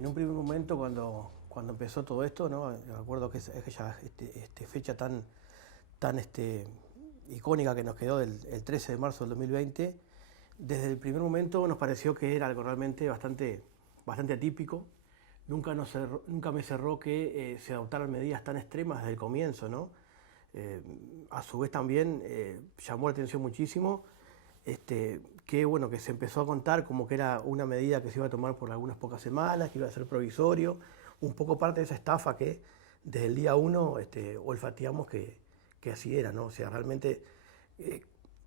en un primer momento cuando empezó todo esto, ¿no? Recuerdo que aquella fecha tan icónica que nos quedó el 13 de marzo del 2020, desde el primer momento nos pareció que era algo realmente bastante atípico. Nunca me cerró que se adoptaran medidas tan extremas desde el comienzo, ¿no? A su vez también llamó la atención muchísimo que se empezó a contar como que era una medida que se iba a tomar por algunas pocas semanas, que iba a ser provisorio, un poco parte de esa estafa que desde el día 1 olfateamos que así era, ¿no? O sea, realmente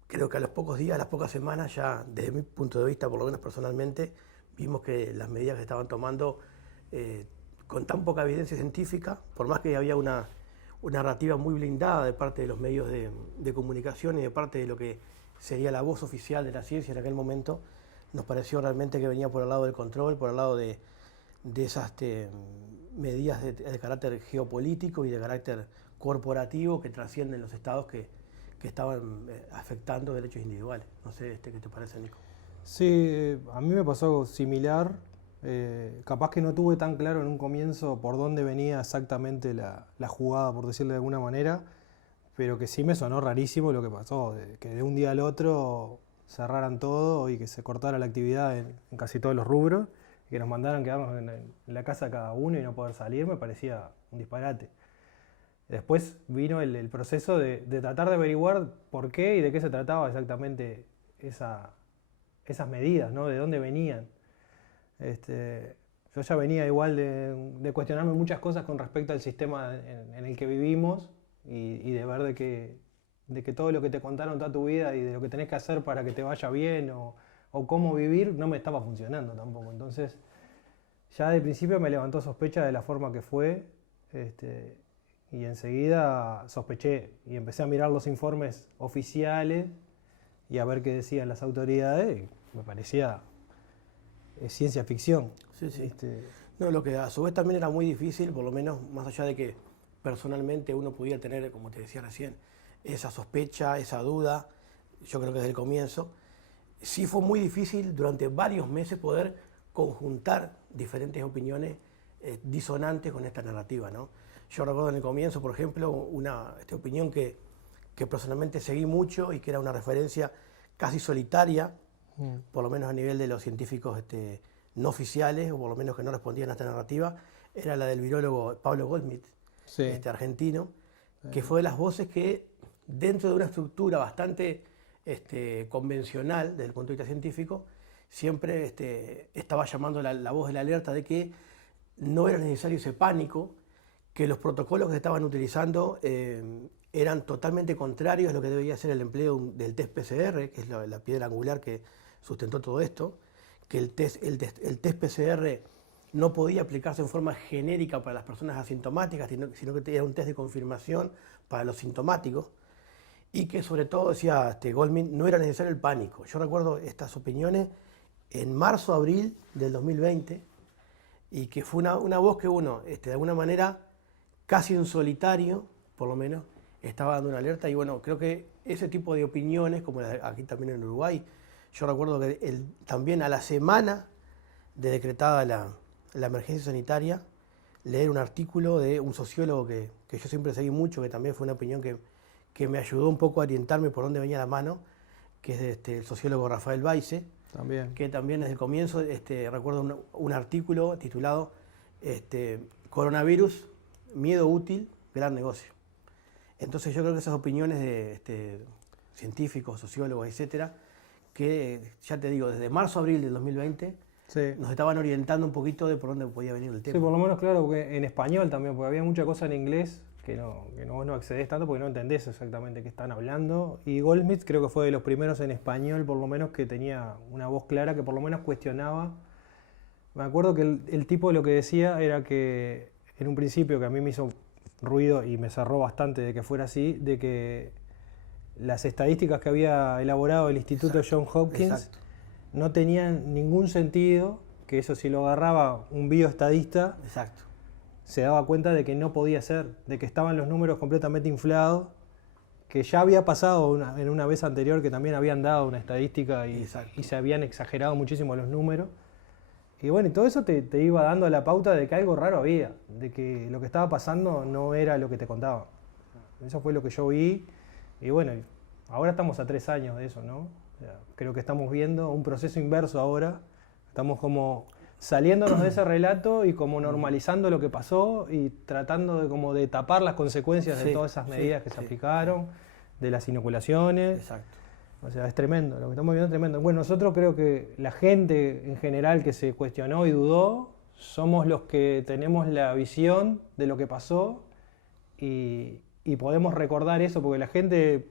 creo que a los pocos días, a las pocas semanas, ya desde mi punto de vista, por lo menos personalmente, vimos que las medidas que estaban tomando con tan poca evidencia científica, por más que había una narrativa muy blindada de parte de los medios de comunicación y de parte de lo que sería la voz oficial de la ciencia en aquel momento, nos pareció realmente que venía por el lado del control, por el lado de esas medidas de carácter geopolítico y de carácter corporativo que trascienden los estados que estaban afectando derechos individuales. No sé qué te parece, Nico. Sí, a mí me pasó algo similar. Capaz que no tuve tan claro en un comienzo por dónde venía exactamente la jugada, por decirlo de alguna manera, pero que sí me sonó rarísimo lo que pasó, que de un día al otro cerraran todo y que se cortara la actividad en casi todos los rubros, y que nos mandaran quedarnos en la casa cada uno y no poder salir, me parecía un disparate. Después vino el proceso de tratar de averiguar por qué y de qué se trataba exactamente esas medidas, ¿no? De dónde venían. Yo ya venía igual de cuestionarme muchas cosas con respecto al sistema en el que vivimos y de ver de que todo lo que te contaron toda tu vida y de lo que tenés que hacer para que te vaya bien o cómo vivir no me estaba funcionando tampoco. Entonces ya de principio me levantó sospecha de la forma que fue y enseguida sospeché y empecé a mirar los informes oficiales y a ver qué decían las autoridades y me parecía ciencia ficción. Sí. No, lo que a su vez también era muy difícil, por lo menos más allá de que personalmente uno pudiera tener, como te decía recién, esa sospecha, esa duda, yo creo que desde el comienzo, sí fue muy difícil durante varios meses poder conjuntar diferentes opiniones disonantes con esta narrativa, ¿no? Yo recuerdo en el comienzo, por ejemplo, una opinión que personalmente seguí mucho y que era una referencia casi solitaria, por lo menos a nivel de los científicos no oficiales, o por lo menos que no respondían a esta narrativa, era la del virólogo Pablo Goldschmidt, Sí. Argentino, que fue de las voces que dentro de una estructura bastante convencional desde el punto de vista científico, siempre estaba llamando la voz de la alerta de que no era necesario ese pánico, que los protocolos que se estaban utilizando eran totalmente contrarios a lo que debería ser el empleo del test PCR, que es la piedra angular que sustentó todo esto, que el test PCR no podía aplicarse en forma genérica para las personas asintomáticas, sino que era un test de confirmación para los sintomáticos, y que sobre todo, decía Goldschmidt, no era necesario el pánico. Yo recuerdo estas opiniones en marzo-abril del 2020, y que fue una voz que de alguna manera, casi en solitario, por lo menos, estaba dando una alerta, y creo que ese tipo de opiniones, como aquí también en Uruguay, yo recuerdo que también a la semana de decretada la emergencia sanitaria, leer un artículo de un sociólogo que yo siempre seguí mucho, que también fue una opinión que me ayudó un poco a orientarme por dónde venía la mano, que es el sociólogo Rafael Weisse, que también desde el comienzo recuerdo un artículo titulado Coronavirus, miedo útil, gran negocio. Entonces yo creo que esas opiniones de científicos, sociólogos, etcétera, que ya te digo, desde marzo-abril del 2020, Sí. nos estaban orientando un poquito de por dónde podía venir el tema. Sí, por lo menos claro, porque en español también, porque había mucha cosa en inglés que vos no accedés tanto porque no entendés exactamente qué están hablando. Y Goldschmidt creo que fue de los primeros en español, por lo menos, que tenía una voz clara, que por lo menos cuestionaba. Me acuerdo que el tipo lo que decía era que, en un principio, que a mí me hizo ruido y me cerró bastante de que fuera así, de que las estadísticas que había elaborado el Instituto Johns Hopkins no tenían ningún sentido, que eso si lo agarraba un bioestadista, se daba cuenta de que no podía ser, de que estaban los números completamente inflados, que ya había pasado en una vez anterior que también habían dado una estadística y se habían exagerado muchísimo los números, Y bueno, y todo eso te iba dando la pauta de que algo raro había, de que lo que estaba pasando no era lo que te contaba. Eso fue lo que yo vi. Y bueno, ahora estamos a 3 años de eso, ¿no? O sea, creo que estamos viendo un proceso inverso ahora. Estamos como saliéndonos de ese relato y como normalizando lo que pasó y tratando de como de tapar las consecuencias de todas esas medidas que se aplicaron, de las inoculaciones. Exacto. O sea, es tremendo, lo que estamos viendo es tremendo. Bueno, nosotros creo que la gente en general que se cuestionó y dudó, somos los que tenemos la visión de lo que pasó y podemos recordar eso, porque la gente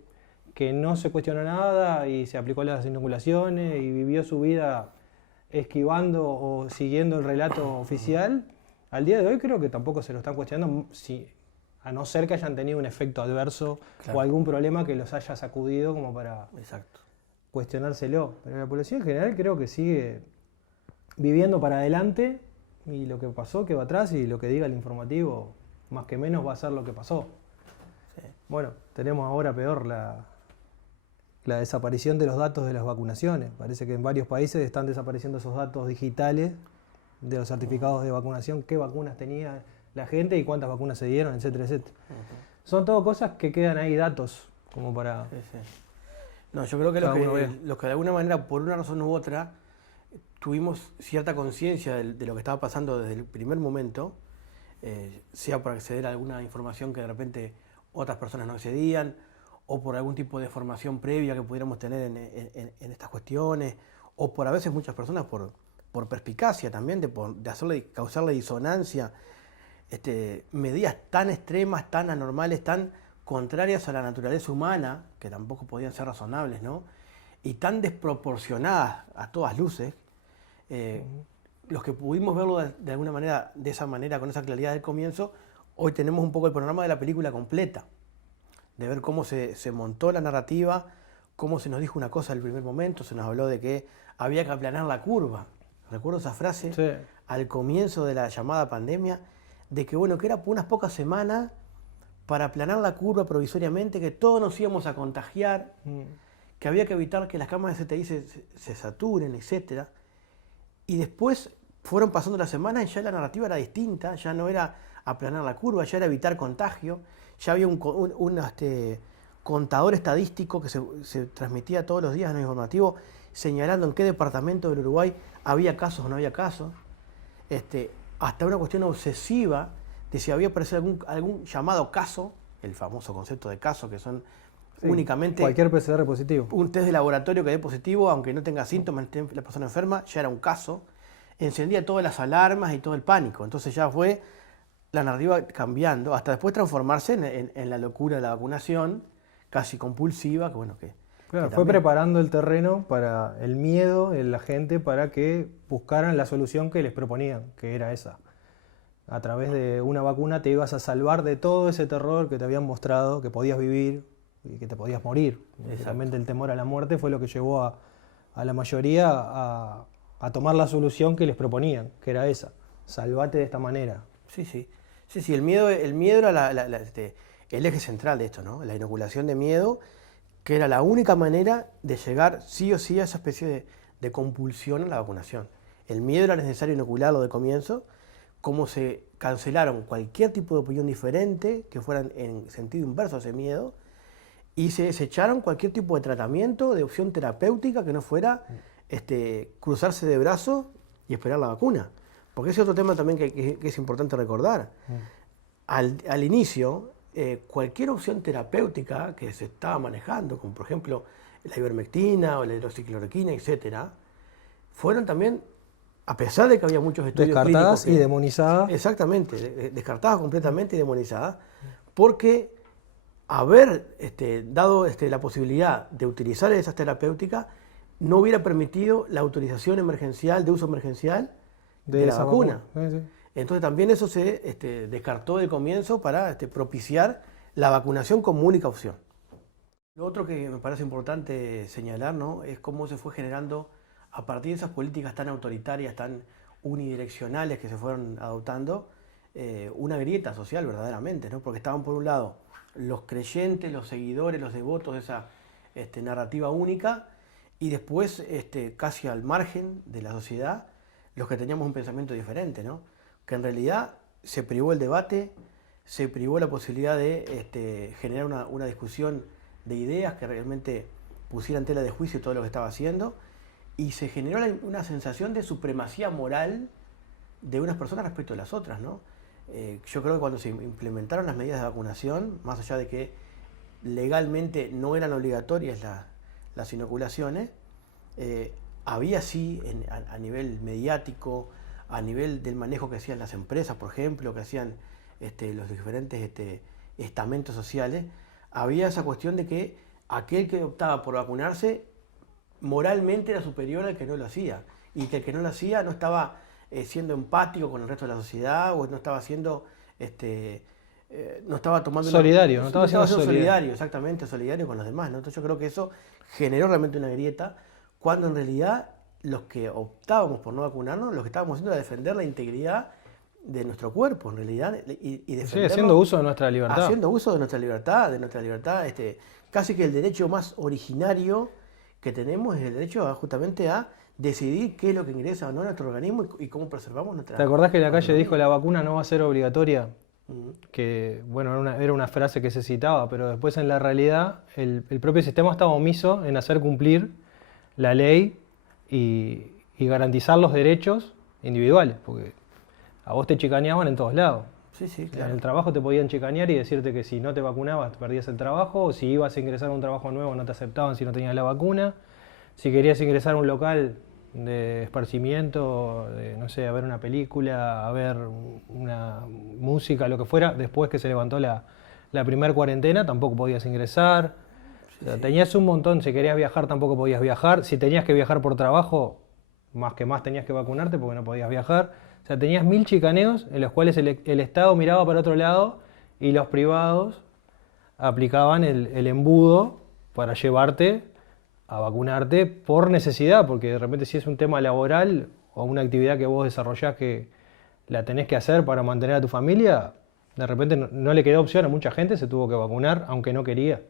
que no se cuestionó nada y se aplicó las inoculaciones y vivió su vida esquivando o siguiendo el relato oficial, al día de hoy creo que tampoco se lo están cuestionando, a no ser que hayan tenido un efecto adverso o algún problema que los haya sacudido como para cuestionárselo. Pero la población en general creo que sigue viviendo para adelante y lo que pasó que va atrás y lo que diga el informativo más que menos va a ser lo que pasó. Sí. Bueno, tenemos ahora peor la desaparición de los datos de las vacunaciones. Parece que en varios países están desapareciendo esos datos digitales de los certificados de vacunación, qué vacunas tenía la gente y cuántas vacunas se dieron, etcétera, etcétera. Son todo cosas que quedan ahí, datos, como para... No, yo creo que los que de alguna manera, por una razón u otra, tuvimos cierta conciencia de lo que estaba pasando desde el primer momento, sea por acceder a alguna información que de repente otras personas no accedían, o por algún tipo de formación previa que pudiéramos tener en estas cuestiones, o por a veces muchas personas por perspicacia también, de causarle disonancia, medidas tan extremas, tan anormales, tan contrarias a la naturaleza humana, que tampoco podían ser razonables, ¿no? Y tan desproporcionadas a todas luces, los que pudimos verlo de alguna manera, de esa manera, con esa claridad del comienzo, hoy tenemos un poco el panorama de la película completa, de ver cómo se montó la narrativa, cómo se nos dijo una cosa al primer momento, se nos habló de que había que aplanar la curva. Recuerdo esa frase al comienzo de la llamada pandemia, de que bueno, que era por unas pocas semanas para aplanar la curva provisoriamente, que todos nos íbamos a contagiar, que había que evitar que las camas de CTI se saturen, etc. Y después fueron pasando las semanas y ya la narrativa era distinta, ya no era aplanar la curva, ya era evitar contagio, ya había un contador estadístico que se transmitía todos los días en el informativo, señalando en qué departamento del Uruguay había casos o no había casos. Hasta una cuestión obsesiva de si había aparecido algún llamado caso, el famoso concepto de caso, que son únicamente... Cualquier PCR positivo. Un test de laboratorio que dé positivo, aunque no tenga síntomas, esté la persona enferma, ya era un caso. Encendía todas las alarmas y todo el pánico. Entonces ya fue la narrativa cambiando, hasta después transformarse en la locura de la vacunación, casi compulsiva, que bueno, Claro, fue preparando el terreno para el miedo en la gente para que buscaran la solución que les proponían, que era esa. A través de una vacuna te ibas a salvar de todo ese terror que te habían mostrado, que podías vivir y que te podías morir. Realmente el temor a la muerte fue lo que llevó a la mayoría a tomar la solución que les proponían, que era esa. Salvate de esta manera. Sí, el miedo era el eje central de esto, ¿no? La inoculación de miedo, que era la única manera de llegar sí o sí a esa especie de compulsión a la vacunación. El miedo era necesario inocularlo de comienzo, como se cancelaron cualquier tipo de opinión diferente, que fueran en sentido inverso a ese miedo, y se desecharon cualquier tipo de tratamiento, de opción terapéutica que no fuera cruzarse de brazos y esperar la vacuna. Porque ese es otro tema también que es importante recordar. Al inicio, cualquier opción terapéutica que se estaba manejando, como por ejemplo la ivermectina o la hidroxicloroquina, etc., fueron también, a pesar de que había muchos estudios descartadas clínicos... y demonizadas. Exactamente, descartadas completamente y demonizadas, porque haber dado la posibilidad de utilizar esas terapéuticas no hubiera permitido la autorización emergencial, de uso emergencial, de la vacuna. Entonces también eso se descartó del comienzo para propiciar la vacunación como única opción. Lo otro que me parece importante señalar, ¿no?, es cómo se fue generando, a partir de esas políticas tan autoritarias, tan unidireccionales que se fueron adoptando, una grieta social verdaderamente, ¿no? Porque estaban por un lado los creyentes, los seguidores, los devotos de esa narrativa única, y después, casi al margen de la sociedad, los que teníamos un pensamiento diferente, ¿no? Que en realidad se privó el debate, se privó la posibilidad de generar una discusión de ideas que realmente pusiera en tela de juicio todo lo que estaba haciendo, y se generó una sensación de supremacía moral de unas personas respecto de las otras, ¿no? Yo creo que cuando se implementaron las medidas de vacunación, más allá de que legalmente no eran obligatorias las inoculaciones, había sí a nivel mediático, a nivel del manejo que hacían las empresas, por ejemplo, que hacían los diferentes estamentos sociales, había esa cuestión de que aquel que optaba por vacunarse moralmente era superior al que no lo hacía, y que el que no lo hacía no estaba siendo empático con el resto de la sociedad, o no estaba siendo no estaba tomando solidario, no estaba siendo solidario, exactamente, solidario con los demás, ¿no? Entonces yo creo que eso generó realmente una grieta, cuando en realidad los que optábamos por no vacunarnos, lo que estábamos haciendo era defender la integridad de nuestro cuerpo, en realidad, y sí, haciendo uso de nuestra libertad. Haciendo uso de nuestra libertad, casi que el derecho más originario que tenemos es el derecho justamente a decidir qué es lo que ingresa o no a nuestro organismo y cómo preservamos nuestra... ¿Te acordás que la calle dijo la vacuna no va a ser obligatoria? Que, bueno, era una frase que se citaba, pero después en la realidad el propio sistema estaba omiso en hacer cumplir la ley y garantizar los derechos individuales, porque a vos te chicaneaban en todos lados. Sí, sí, claro. En el trabajo te podían chicanear y decirte que si no te vacunabas perdías el trabajo, o si ibas a ingresar a un trabajo nuevo no te aceptaban si no tenías la vacuna. Si querías ingresar a un local de esparcimiento, de, no sé, a ver una película, a ver una música, lo que fuera, después que se levantó la primera cuarentena tampoco podías ingresar. O sea, tenías un montón, si querías viajar tampoco podías viajar. Si tenías que viajar por trabajo, más tenías que vacunarte porque no podías viajar. O sea, tenías 1000 chicaneos en los cuales el Estado miraba para otro lado y los privados aplicaban el embudo para llevarte a vacunarte por necesidad, porque de repente si es un tema laboral o una actividad que vos desarrollás que la tenés que hacer para mantener a tu familia, de repente no le quedó opción a mucha gente, se tuvo que vacunar aunque no quería.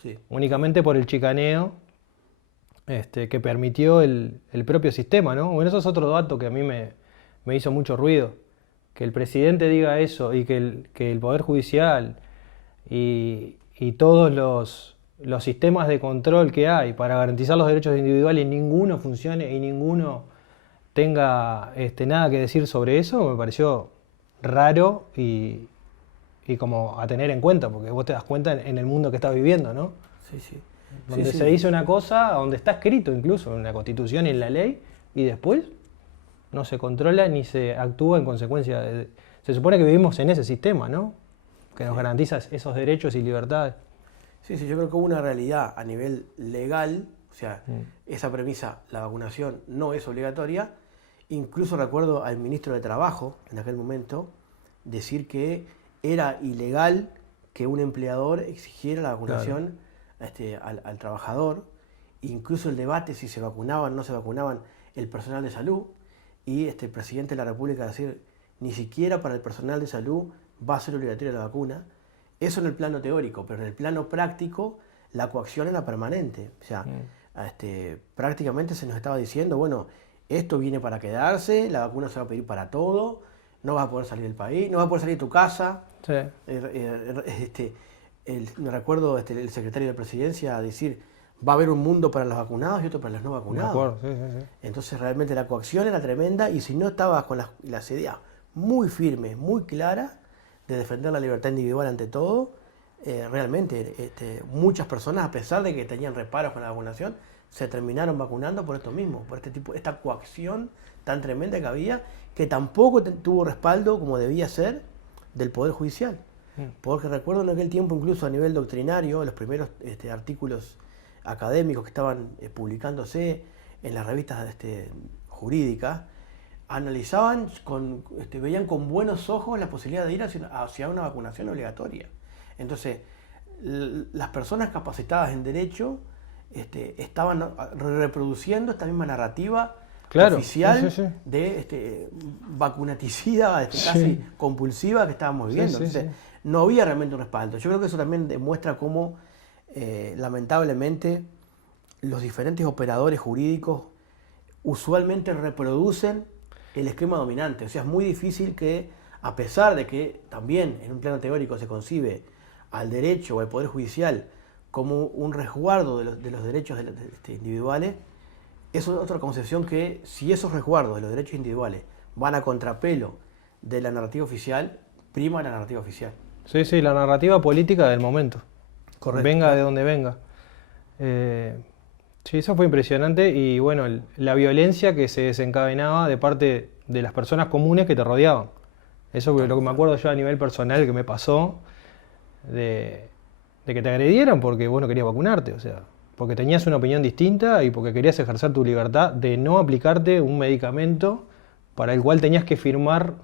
Sí. Únicamente por el chicaneo que permitió el propio sistema, ¿no? Bueno, eso es otro dato que a mí me hizo mucho ruido. Que el presidente diga eso y que el Poder Judicial y todos los sistemas de control que hay para garantizar los derechos individuales, ninguno funcione y ninguno tenga nada que decir sobre eso, me pareció raro y como a tener en cuenta, porque vos te das cuenta en el mundo que estás viviendo, ¿no? Sí, sí. Donde se dice una cosa, donde está escrito incluso en la Constitución y en la ley, y después no se controla ni se actúa en consecuencia. Se supone que vivimos en ese sistema, ¿no? Que nos garantiza esos derechos y libertades. Sí, sí, yo creo que hubo una realidad a nivel legal, o sea, esa premisa, la vacunación no es obligatoria. Incluso recuerdo al ministro de Trabajo en aquel momento decir que era ilegal que un empleador exigiera la vacunación, claro, al trabajador. Incluso el debate si se vacunaban o no se vacunaban el personal de salud, y el presidente de la República decir, ni siquiera para el personal de salud va a ser obligatoria la vacuna. Eso en el plano teórico, pero en el plano práctico la coacción era permanente. O sea, prácticamente se nos estaba diciendo, bueno, esto viene para quedarse, la vacuna se va a pedir para todo, no vas a poder salir del país, no vas a poder salir de tu casa. Sí. Me recuerdo el secretario de Presidencia decir, va a haber un mundo para los vacunados y otro para los no vacunados. De acuerdo, sí, sí. Entonces realmente la coacción era tremenda, y si no estabas con las ideas muy firmes, muy claras, de defender la libertad individual ante todo, realmente muchas personas, a pesar de que tenían reparos con la vacunación, se terminaron vacunando por esto mismo, por esta coacción tan tremenda que había, que tampoco tuvo respaldo como debía ser del Poder Judicial. Porque recuerdo en aquel tiempo, incluso a nivel doctrinario, los primeros artículos académicos que estaban publicándose en las revistas jurídicas, analizaban, veían con buenos ojos la posibilidad de ir hacia una vacunación obligatoria. Entonces, las personas capacitadas en derecho estaban reproduciendo esta misma narrativa, claro, oficial, sí, sí, de vacunaticida, casi compulsiva que estábamos viviendo. Sí, sí, Entonces, no había realmente un respaldo. Yo creo que eso también demuestra cómo, lamentablemente, los diferentes operadores jurídicos usualmente reproducen el esquema dominante. O sea, es muy difícil que, a pesar de que también en un plano teórico se concibe al derecho o al Poder Judicial como un resguardo de los derechos individuales, es otra concepción que si esos resguardos de los derechos individuales van a contrapelo de la narrativa oficial, prima la narrativa oficial. Sí, sí, la narrativa política del momento. Correcto. Venga de donde venga. Sí, eso fue impresionante y bueno, la violencia que se desencadenaba de parte de las personas comunes que te rodeaban. Eso es lo que me acuerdo yo a nivel personal que me pasó, de que te agredieran porque vos no querías vacunarte, o sea, porque tenías una opinión distinta y porque querías ejercer tu libertad de no aplicarte un medicamento para el cual tenías que firmar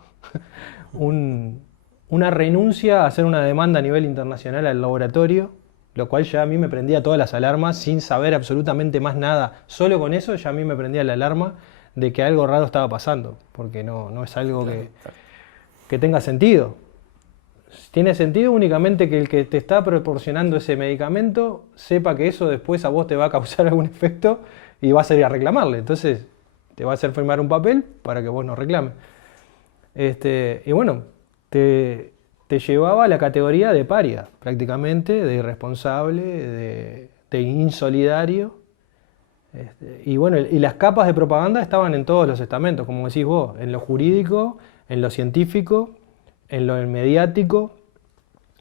una renuncia a hacer una demanda a nivel internacional al laboratorio, lo cual ya a mí me prendía todas las alarmas sin saber absolutamente más nada. Solo con eso ya a mí me prendía la alarma de que algo raro estaba pasando, porque no es algo que tenga sentido. Tiene sentido únicamente que el que te está proporcionando ese medicamento sepa que eso después a vos te va a causar algún efecto y vas a ir a reclamarle. Entonces te va a hacer firmar un papel para que vos no reclames. Y bueno, te llevaba a la categoría de paria, prácticamente, de irresponsable, de insolidario. Y bueno, y las capas de propaganda estaban en todos los estamentos, como decís vos, en lo jurídico, en lo científico, en lo mediático.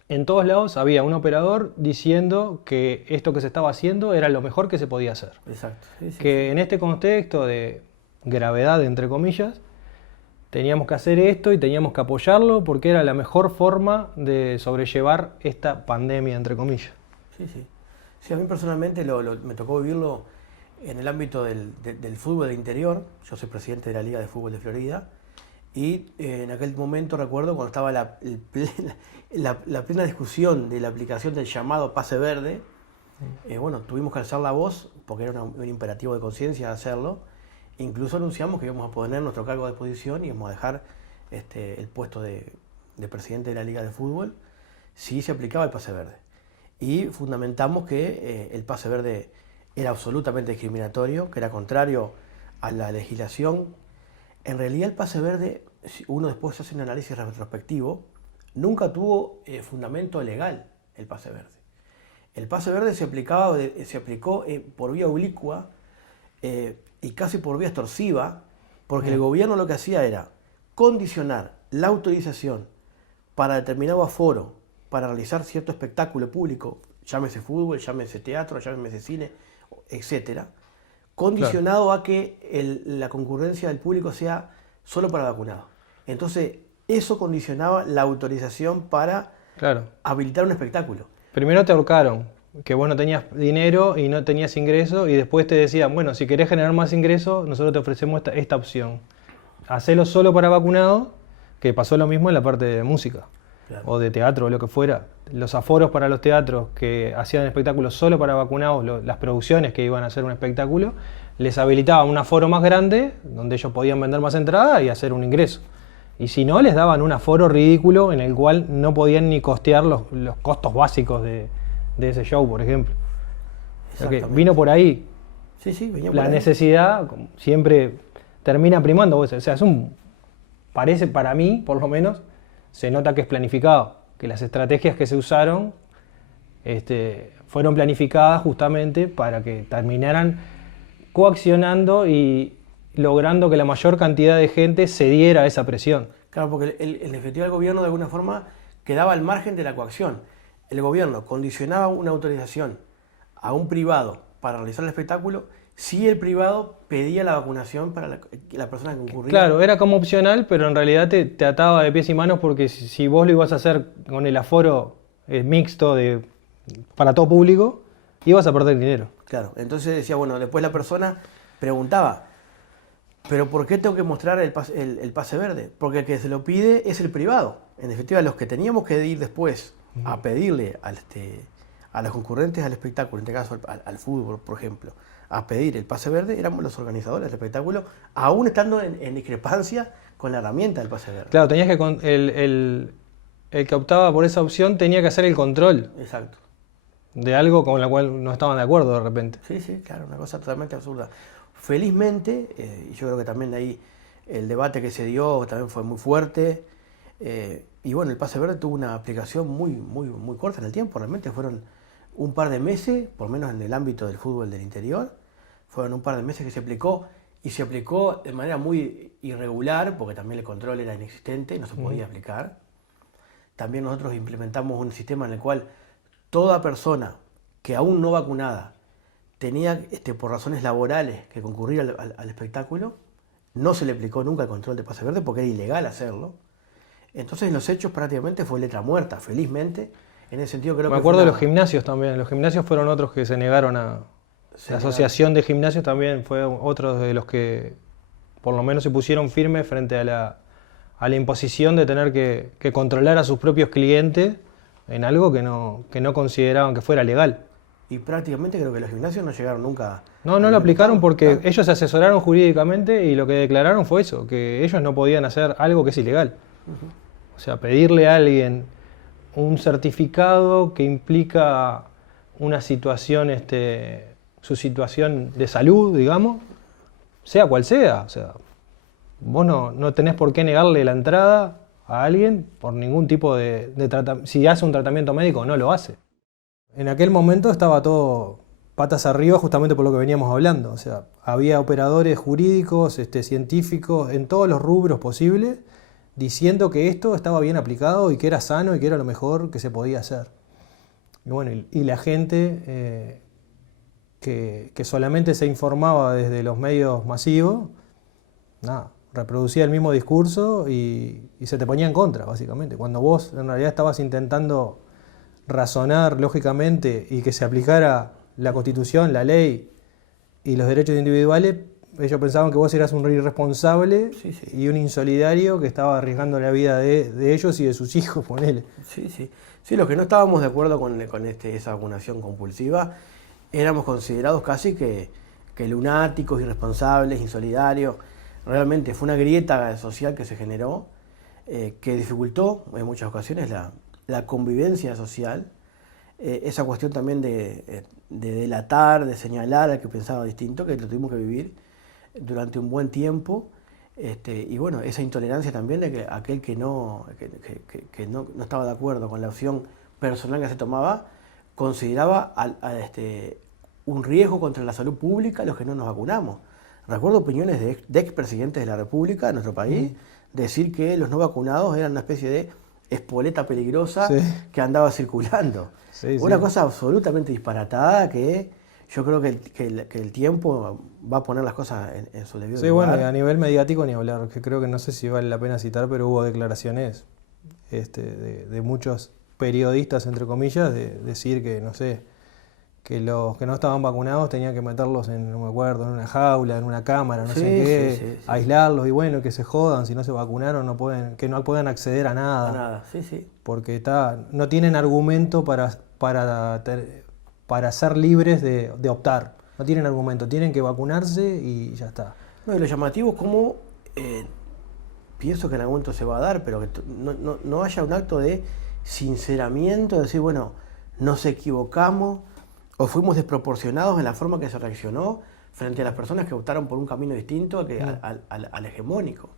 En todos lados había un operador diciendo que esto que se estaba haciendo era lo mejor que se podía hacer. Exacto. Sí, En este contexto de gravedad, entre comillas, teníamos que hacer esto y teníamos que apoyarlo porque era la mejor forma de sobrellevar esta pandemia, entre comillas. Sí, a mí personalmente me tocó vivirlo en el ámbito del fútbol de interior. Yo soy presidente de la Liga de Fútbol de Florida y en aquel momento recuerdo cuando estaba la plena discusión de la aplicación del llamado pase verde. Bueno, tuvimos que alzar la voz porque era un imperativo de conciencia hacerlo. Incluso anunciamos que íbamos a poner nuestro cargo a disposición y íbamos a dejar el puesto de presidente de la Liga de Fútbol si se aplicaba el pase verde. Y fundamentamos que el pase verde era absolutamente discriminatorio, que era contrario a la legislación. En realidad el pase verde, si uno después hace un análisis retrospectivo, nunca tuvo fundamento legal el pase verde. El pase verde se aplicó por vía oblicua y casi por vía extorsiva, porque el gobierno lo que hacía era condicionar la autorización para determinado aforo, para realizar cierto espectáculo público, llámese fútbol, llámese teatro, llámese cine, etc., condicionado a que la concurrencia del público sea solo para vacunados. Entonces, eso condicionaba la autorización para habilitar un espectáculo. Primero te ahorcaron, que vos no tenías dinero y no tenías ingreso, y después te decían, bueno, si querés generar más ingresos, nosotros te ofrecemos esta opción. Hacelo solo para vacunados, que pasó lo mismo en la parte de música, o de teatro, o lo que fuera. Los aforos para los teatros que hacían espectáculos solo para vacunados, las producciones que iban a hacer un espectáculo, les habilitaban un aforo más grande, donde ellos podían vender más entradas y hacer un ingreso. Y si no, les daban un aforo ridículo en el cual no podían ni costear los costos básicos de ese show, por ejemplo. Okay, vino por ahí. Sí, venía por la ahí. Necesidad siempre termina primando. O sea, parece, para mí, por lo menos, se nota que es planificado, que las estrategias que se usaron fueron planificadas justamente para que terminaran coaccionando y logrando que la mayor cantidad de gente cediera a esa presión. Claro, porque en definitiva el gobierno de alguna forma quedaba al margen de la coacción. El gobierno condicionaba una autorización a un privado para realizar el espectáculo si el privado pedía la vacunación para la persona que concurría. Claro, era como opcional, pero en realidad te ataba de pies y manos porque si vos lo ibas a hacer con el aforo mixto para todo público, ibas a perder dinero. Claro, entonces decía, bueno, después la persona preguntaba, ¿pero por qué tengo que mostrar el pase verde? Porque el que se lo pide es el privado. En definitiva, los que teníamos que ir después a pedirle a los concurrentes al espectáculo, en este caso al fútbol, por ejemplo, a pedir el pase verde, éramos los organizadores del espectáculo, aún estando en discrepancia con la herramienta del pase verde. Claro, tenías que el que optaba por esa opción tenía que hacer el control. Exacto. De algo con la cual no estaban de acuerdo de repente. Sí, claro, una cosa totalmente absurda. Felizmente, y yo creo que también de ahí el debate que se dio también fue muy fuerte. Y bueno, el pase verde tuvo una aplicación muy corta en el tiempo, realmente fueron un par de meses, por lo menos en el ámbito del fútbol del interior, fueron un par de meses que se aplicó, y se aplicó de manera muy irregular, porque también el control era inexistente, no se podía aplicar. También nosotros implementamos un sistema en el cual toda persona que aún no vacunada tenía por razones laborales que concurrir al espectáculo, no se le aplicó nunca el control de pase verde porque era ilegal hacerlo. Entonces en los hechos prácticamente fue letra muerta, felizmente. En ese sentido creo que... Me acuerdo de los gimnasios también, los gimnasios fueron otros que se negaron a... La asociación de gimnasios también fue otro de los que por lo menos se pusieron firmes frente a la imposición de tener que controlar a sus propios clientes en algo que no consideraban que fuera legal. Y prácticamente creo que los gimnasios no llegaron nunca... No lo aplicaron porque ellos se asesoraron jurídicamente y lo que declararon fue eso, que ellos no podían hacer algo que es ilegal. O sea, pedirle a alguien un certificado que implica una situación, su situación de salud, digamos, sea cual sea. O sea, vos no tenés por qué negarle la entrada a alguien por ningún tipo de tratamiento. Si hace un tratamiento médico, no lo hace. En aquel momento estaba todo patas arriba justamente por lo que veníamos hablando. O sea, había operadores jurídicos, científicos, en todos los rubros posibles, diciendo que esto estaba bien aplicado y que era sano y que era lo mejor que se podía hacer. Y bueno, y la gente que solamente se informaba desde los medios masivos, nada, reproducía el mismo discurso y se te ponía en contra, básicamente. Cuando vos en realidad estabas intentando razonar lógicamente y que se aplicara la Constitución, la ley y los derechos individuales, ellos pensaban que vos eras un irresponsable y un insolidario que estaba arriesgando la vida de ellos y de sus hijos, ponele. Sí, los que no estábamos de acuerdo con esa vacunación compulsiva éramos considerados casi que lunáticos, irresponsables, insolidarios. Realmente fue una grieta social que se generó, que dificultó en muchas ocasiones la convivencia social. Esa cuestión también de delatar, de señalar al que pensaba distinto, que lo tuvimos que vivir durante un buen tiempo. Y bueno, esa intolerancia también de que aquel que no estaba de acuerdo con la opción personal que se tomaba, consideraba un riesgo contra la salud pública a los que no nos vacunamos. Recuerdo opiniones de expresidentes de la República de nuestro país decir que los no vacunados eran una especie de espoleta peligrosa que andaba circulando. Una cosa absolutamente disparatada que yo creo que el tiempo va a poner las cosas en su debido lugar. Sí, bueno, y a nivel mediático ni hablar, que creo que no sé si vale la pena citar, pero hubo declaraciones de muchos periodistas, entre comillas, de decir que, no sé, que los que no estaban vacunados tenían que meterlos en, no me acuerdo, en una jaula, en una cámara, no sé qué, aislarlos y bueno, que se jodan, si no se vacunaron que no puedan acceder a nada. Porque no tienen argumento para ser libres de optar. No tienen argumento, tienen que vacunarse y ya está. No, y lo llamativo es cómo, pienso que en algún momento se va a dar, pero que no haya un acto de sinceramiento, de decir, bueno, nos equivocamos o fuimos desproporcionados en la forma que se reaccionó frente a las personas que optaron por un camino distinto al hegemónico.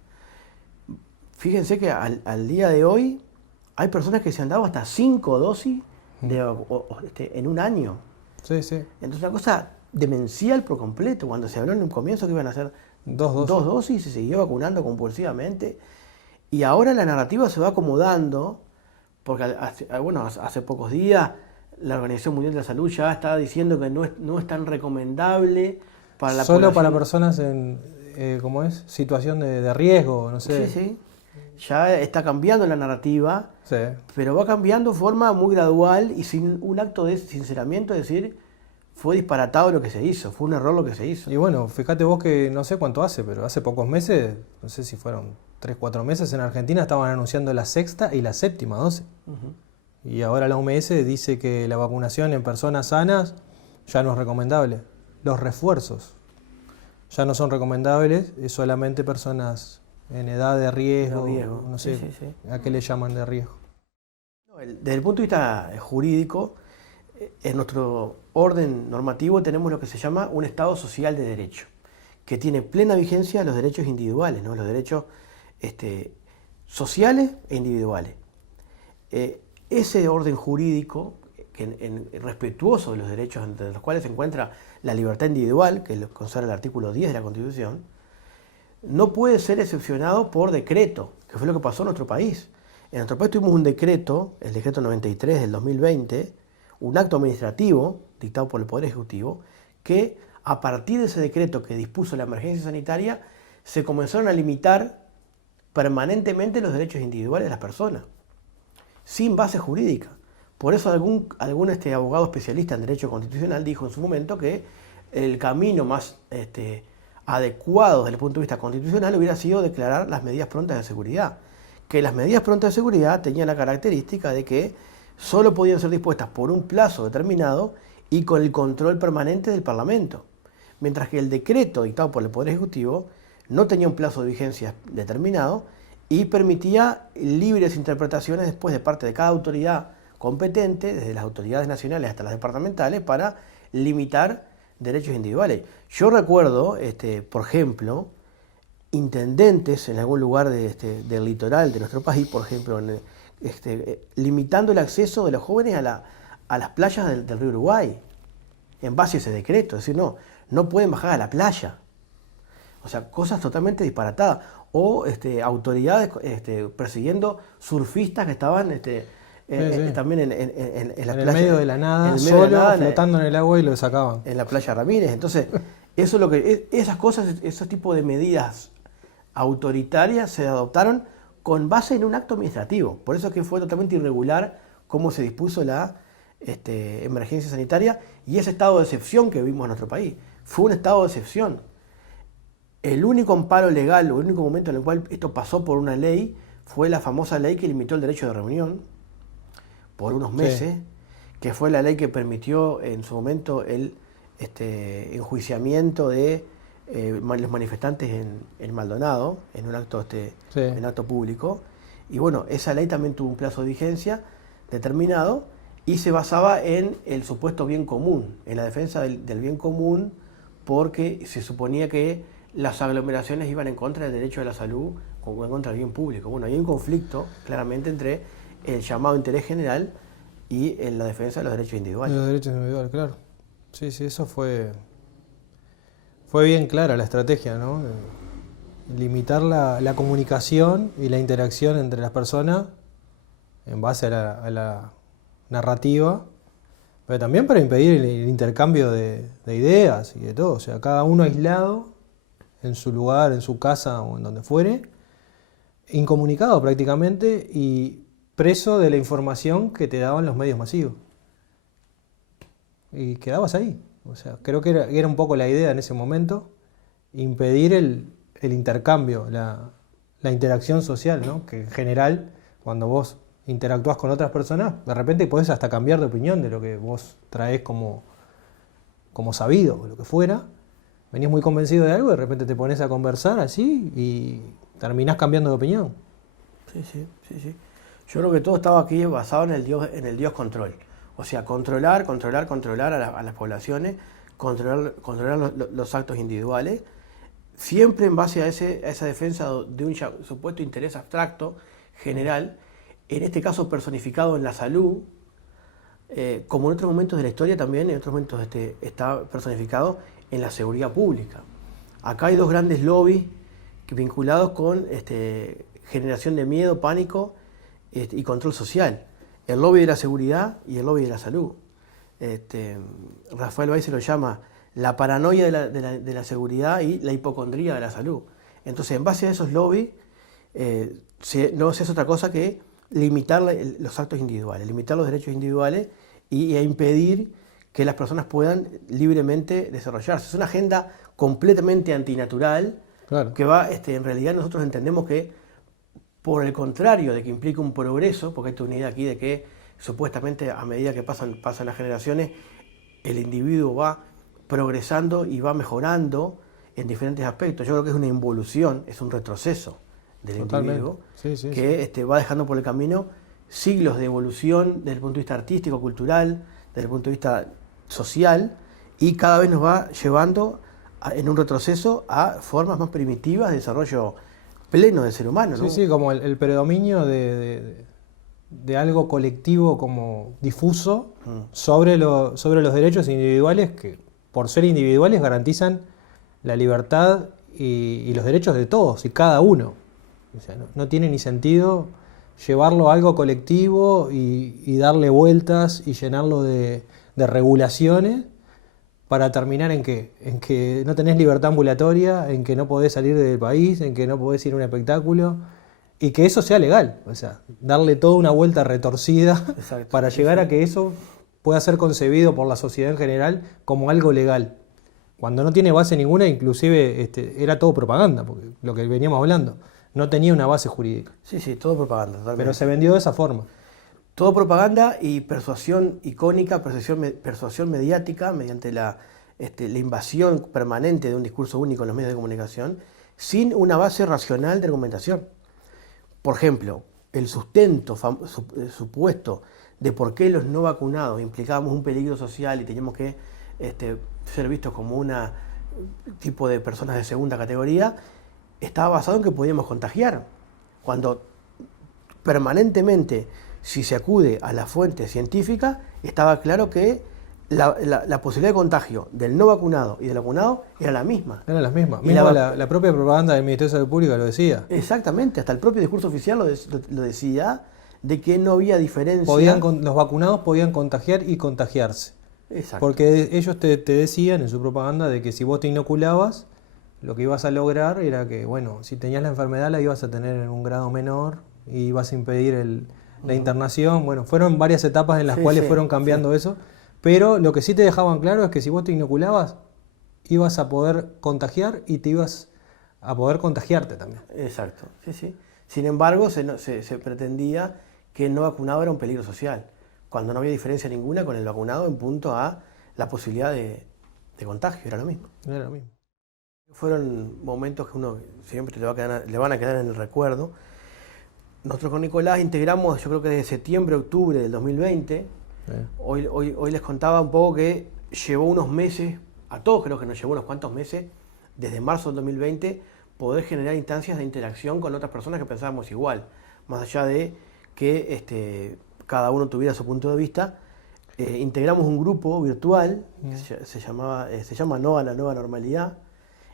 Fíjense que al día de hoy hay personas que se han dado hasta 5 dosis en un año. Entonces una cosa demencial por completo. Cuando se habló en un comienzo que iban a ser 2 dosis, se siguió vacunando compulsivamente. Y ahora la narrativa se va acomodando, porque hace pocos días la Organización Mundial de la Salud ya está diciendo que no es tan recomendable para la población. Solo para personas en situación de riesgo, no sé. Ya está cambiando la narrativa, pero va cambiando de forma muy gradual y sin un acto de sinceramiento, es decir, fue disparatado lo que se hizo, fue un error lo que se hizo. Y bueno, fíjate vos que no sé cuánto hace, pero hace pocos meses, no sé si fueron 3-4 meses, en Argentina estaban anunciando la 6ª y la 7ª dosis. Y ahora la OMS dice que la vacunación en personas sanas ya no es recomendable. Los refuerzos ya no son recomendables, es solamente personas en edad de riesgo, no sé a qué le llaman de riesgo. Desde el punto de vista jurídico, en nuestro orden normativo tenemos lo que se llama un Estado social de derecho, que tiene plena vigencia los derechos individuales, ¿no? Los derechos sociales e individuales. Ese orden jurídico, respetuoso de los derechos entre los cuales se encuentra la libertad individual, que lo consagra el artículo 10 de la Constitución, no puede ser excepcionado por decreto, que fue lo que pasó en nuestro país. En nuestro país tuvimos un decreto, el decreto 93 del 2020, un acto administrativo dictado por el Poder Ejecutivo, que a partir de ese decreto que dispuso la emergencia sanitaria, se comenzaron a limitar permanentemente los derechos individuales de las personas, sin base jurídica. Por eso algún abogado especialista en derecho constitucional dijo en su momento que el camino más adecuado desde el punto de vista constitucional hubiera sido declarar las medidas prontas de seguridad. Que las medidas prontas de seguridad tenían la característica de que solo podían ser dispuestas por un plazo determinado y con el control permanente del Parlamento. Mientras que el decreto dictado por el Poder Ejecutivo no tenía un plazo de vigencia determinado y permitía libres interpretaciones después de parte de cada autoridad competente, desde las autoridades nacionales hasta las departamentales, para limitar derechos individuales. Yo recuerdo, por ejemplo, intendentes en algún lugar del litoral de nuestro país, por ejemplo, limitando el acceso de los jóvenes a las playas del río Uruguay, en base a ese decreto. Es decir, no pueden bajar a la playa. O sea, cosas totalmente disparatadas. O autoridades persiguiendo surfistas que estaban también en las playas. En el medio de la nada, solo, flotando en el agua, y lo sacaban. En la playa Ramírez. Entonces, eso es lo que, esas cosas, esos tipos de medidas autoritarias se adoptaron con base en un acto administrativo. Por eso es que fue totalmente irregular cómo se dispuso la emergencia sanitaria y ese estado de excepción que vimos en nuestro país. Fue un estado de excepción. El único amparo legal, o el único momento en el cual esto pasó por una ley, fue la famosa ley que limitó el derecho de reunión por unos meses, sí, que fue la ley que permitió en su momento el enjuiciamiento de los manifestantes en Maldonado, en un acto, en acto público. Y bueno, esa ley también tuvo un plazo de vigencia determinado y se basaba en el supuesto bien común, en la defensa del bien común, porque se suponía que las aglomeraciones iban en contra del derecho a la salud o en contra del bien público. Bueno, hay un conflicto claramente entre el llamado interés general y la defensa de los derechos individuales. Los derechos individuales, claro. Sí, eso fue bien clara la estrategia, ¿no? Limitar la comunicación y la interacción entre las personas en base a la narrativa, pero también para impedir el intercambio de ideas y de todo. O sea, cada uno aislado en su lugar, en su casa o en donde fuere, incomunicado prácticamente y preso de la información que te daban los medios masivos. Y quedabas ahí. O sea, creo que era un poco la idea en ese momento, impedir el intercambio, la interacción social, ¿no? Que en general, cuando vos interactúas con otras personas, de repente podés hasta cambiar de opinión de lo que vos traés como sabido o lo que fuera. Venís muy convencido de algo y de repente te pones a conversar así y terminás cambiando de opinión. Sí. Yo creo que todo estaba aquí basado en el Dios control. O sea, controlar a las poblaciones, controlar los actos individuales, siempre en base a esa defensa de un supuesto interés abstracto, general, en este caso personificado en la salud, como en otros momentos de la historia también, en otros momentos está personificado en la seguridad pública. Acá hay dos grandes lobbies vinculados con generación de miedo, pánico y control social. El lobby de la seguridad y el lobby de la salud. Rafael Bay se lo llama la paranoia de la seguridad y la hipocondría de la salud. Entonces, en base a esos lobbies, no se hace otra cosa que limitar los actos individuales, limitar los derechos individuales y impedir que las personas puedan libremente desarrollarse. Es una agenda completamente antinatural, claro, que va, en realidad nosotros entendemos que, por el contrario de que implica un progreso, porque hay una idea aquí de que supuestamente a medida que pasan las generaciones, el individuo va progresando y va mejorando en diferentes aspectos. Yo creo que es una involución, es un retroceso del individuo, que va dejando por el camino siglos de evolución desde el punto de vista artístico, cultural, desde el punto de vista social, y cada vez nos va llevando en un retroceso a formas más primitivas de desarrollo pleno del ser humano, ¿no? Sí, sí, como el predominio de algo colectivo como difuso sobre los derechos individuales que, por ser individuales, garantizan la libertad y los derechos de todos y cada uno. O sea, no tiene ni sentido llevarlo a algo colectivo y darle vueltas y llenarlo de regulaciones para terminar en que no tenés libertad ambulatoria, en que no podés salir del país, en que no podés ir a un espectáculo y que eso sea legal. O sea, darle toda una vuelta retorcida para llegar a que eso pueda ser concebido por la sociedad en general como algo legal. Cuando no tiene base ninguna, inclusive era todo propaganda, porque lo que veníamos hablando, no tenía una base jurídica. Sí, todo propaganda. Totalmente. Pero se vendió de esa forma. Todo propaganda y persuasión icónica, persuasión mediática mediante la invasión permanente de un discurso único en los medios de comunicación sin una base racional de argumentación. Por ejemplo, el sustento supuesto de por qué los no vacunados implicábamos un peligro social y teníamos que ser vistos como un tipo de personas de segunda categoría, estaba basado en que podíamos contagiar. Cuando permanentemente, si se acude a la fuente científica, estaba claro que la posibilidad de contagio del no vacunado y del vacunado era la misma. Era la misma. La propia propaganda del Ministerio de Salud Pública lo decía. Exactamente, hasta el propio discurso oficial lo decía, de que no había diferencia. Los vacunados podían contagiar y contagiarse. Exacto. Porque ellos te decían en su propaganda de que si vos te inoculabas, lo que ibas a lograr era que, bueno, si tenías la enfermedad la ibas a tener en un grado menor y ibas a impedir la internación. Bueno, fueron varias etapas en las cuales fueron cambiando eso. Pero lo que sí te dejaban claro es que si vos te inoculabas, ibas a poder contagiar y te ibas a poder contagiarte también. Exacto, sí. Sin embargo, se pretendía que el no vacunado era un peligro social, cuando no había diferencia ninguna con el vacunado en punto a la posibilidad de contagio, era lo mismo. Era lo mismo. Fueron momentos que uno siempre le van a quedar en el recuerdo. Nosotros con Nicolás integramos, yo creo que desde septiembre, octubre del 2020. Hoy les contaba un poco que llevó unos meses, a todos creo que nos llevó unos cuantos meses, desde marzo del 2020, poder generar instancias de interacción con otras personas que pensábamos igual, más allá de que cada uno tuviera su punto de vista. Integramos un grupo virtual que se llama NOA, la nueva normalidad,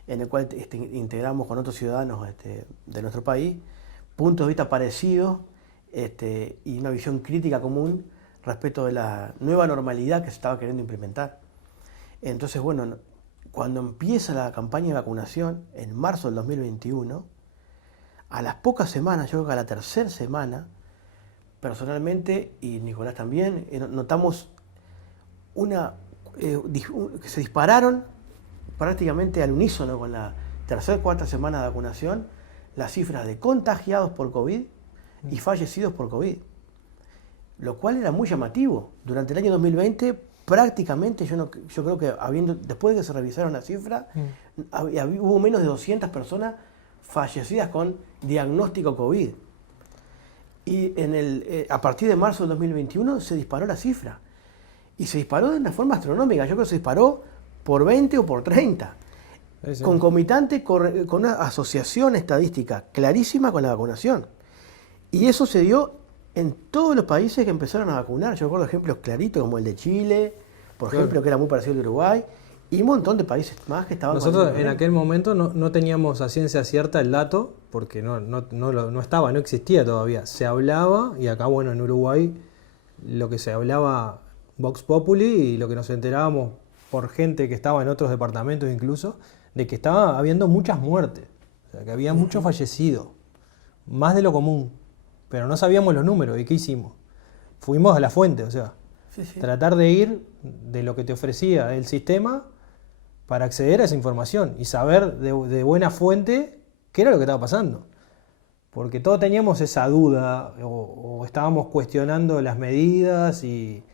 en el cual integramos con otros ciudadanos de nuestro país puntos de vista parecidos y una visión crítica común respecto de la nueva normalidad que se estaba queriendo implementar. Entonces, bueno, cuando empieza la campaña de vacunación, en marzo del 2021, a las pocas semanas, yo creo que a la tercera semana, personalmente, y Nicolás también, notamos que se dispararon prácticamente al unísono con la tercera o cuarta semana de vacunación las cifras de contagiados por COVID y fallecidos por COVID. Lo cual era muy llamativo. Durante el año 2020, prácticamente, yo creo que después de que se revisaron las cifras, hubo menos de 200 personas fallecidas con diagnóstico COVID. Y a partir de marzo del 2021 se disparó la cifra. Y se disparó de una forma astronómica. Yo creo que se disparó por 20 o por 30. Sí. Concomitante con una asociación estadística clarísima con la vacunación. Y eso se dio en todos los países que empezaron a vacunar. Yo recuerdo ejemplos claritos como el de Chile, por ejemplo, que era muy parecido al de Uruguay, y un montón de países más que estaban... Nosotros en aquel momento no teníamos a ciencia cierta el dato, porque no estaba, no existía todavía. Se hablaba, y acá, bueno, en Uruguay, lo que se hablaba Vox Populi, y lo que nos enterábamos por gente que estaba en otros departamentos incluso, de que estaba habiendo muchas muertes, o sea, que había muchos fallecidos, más de lo común. Pero no sabíamos los números. ¿Y qué hicimos? Fuimos a la fuente, o sea, tratar de ir de lo que te ofrecía el sistema para acceder a esa información y saber de buena fuente qué era lo que estaba pasando. Porque todos teníamos esa duda o estábamos cuestionando las medidas y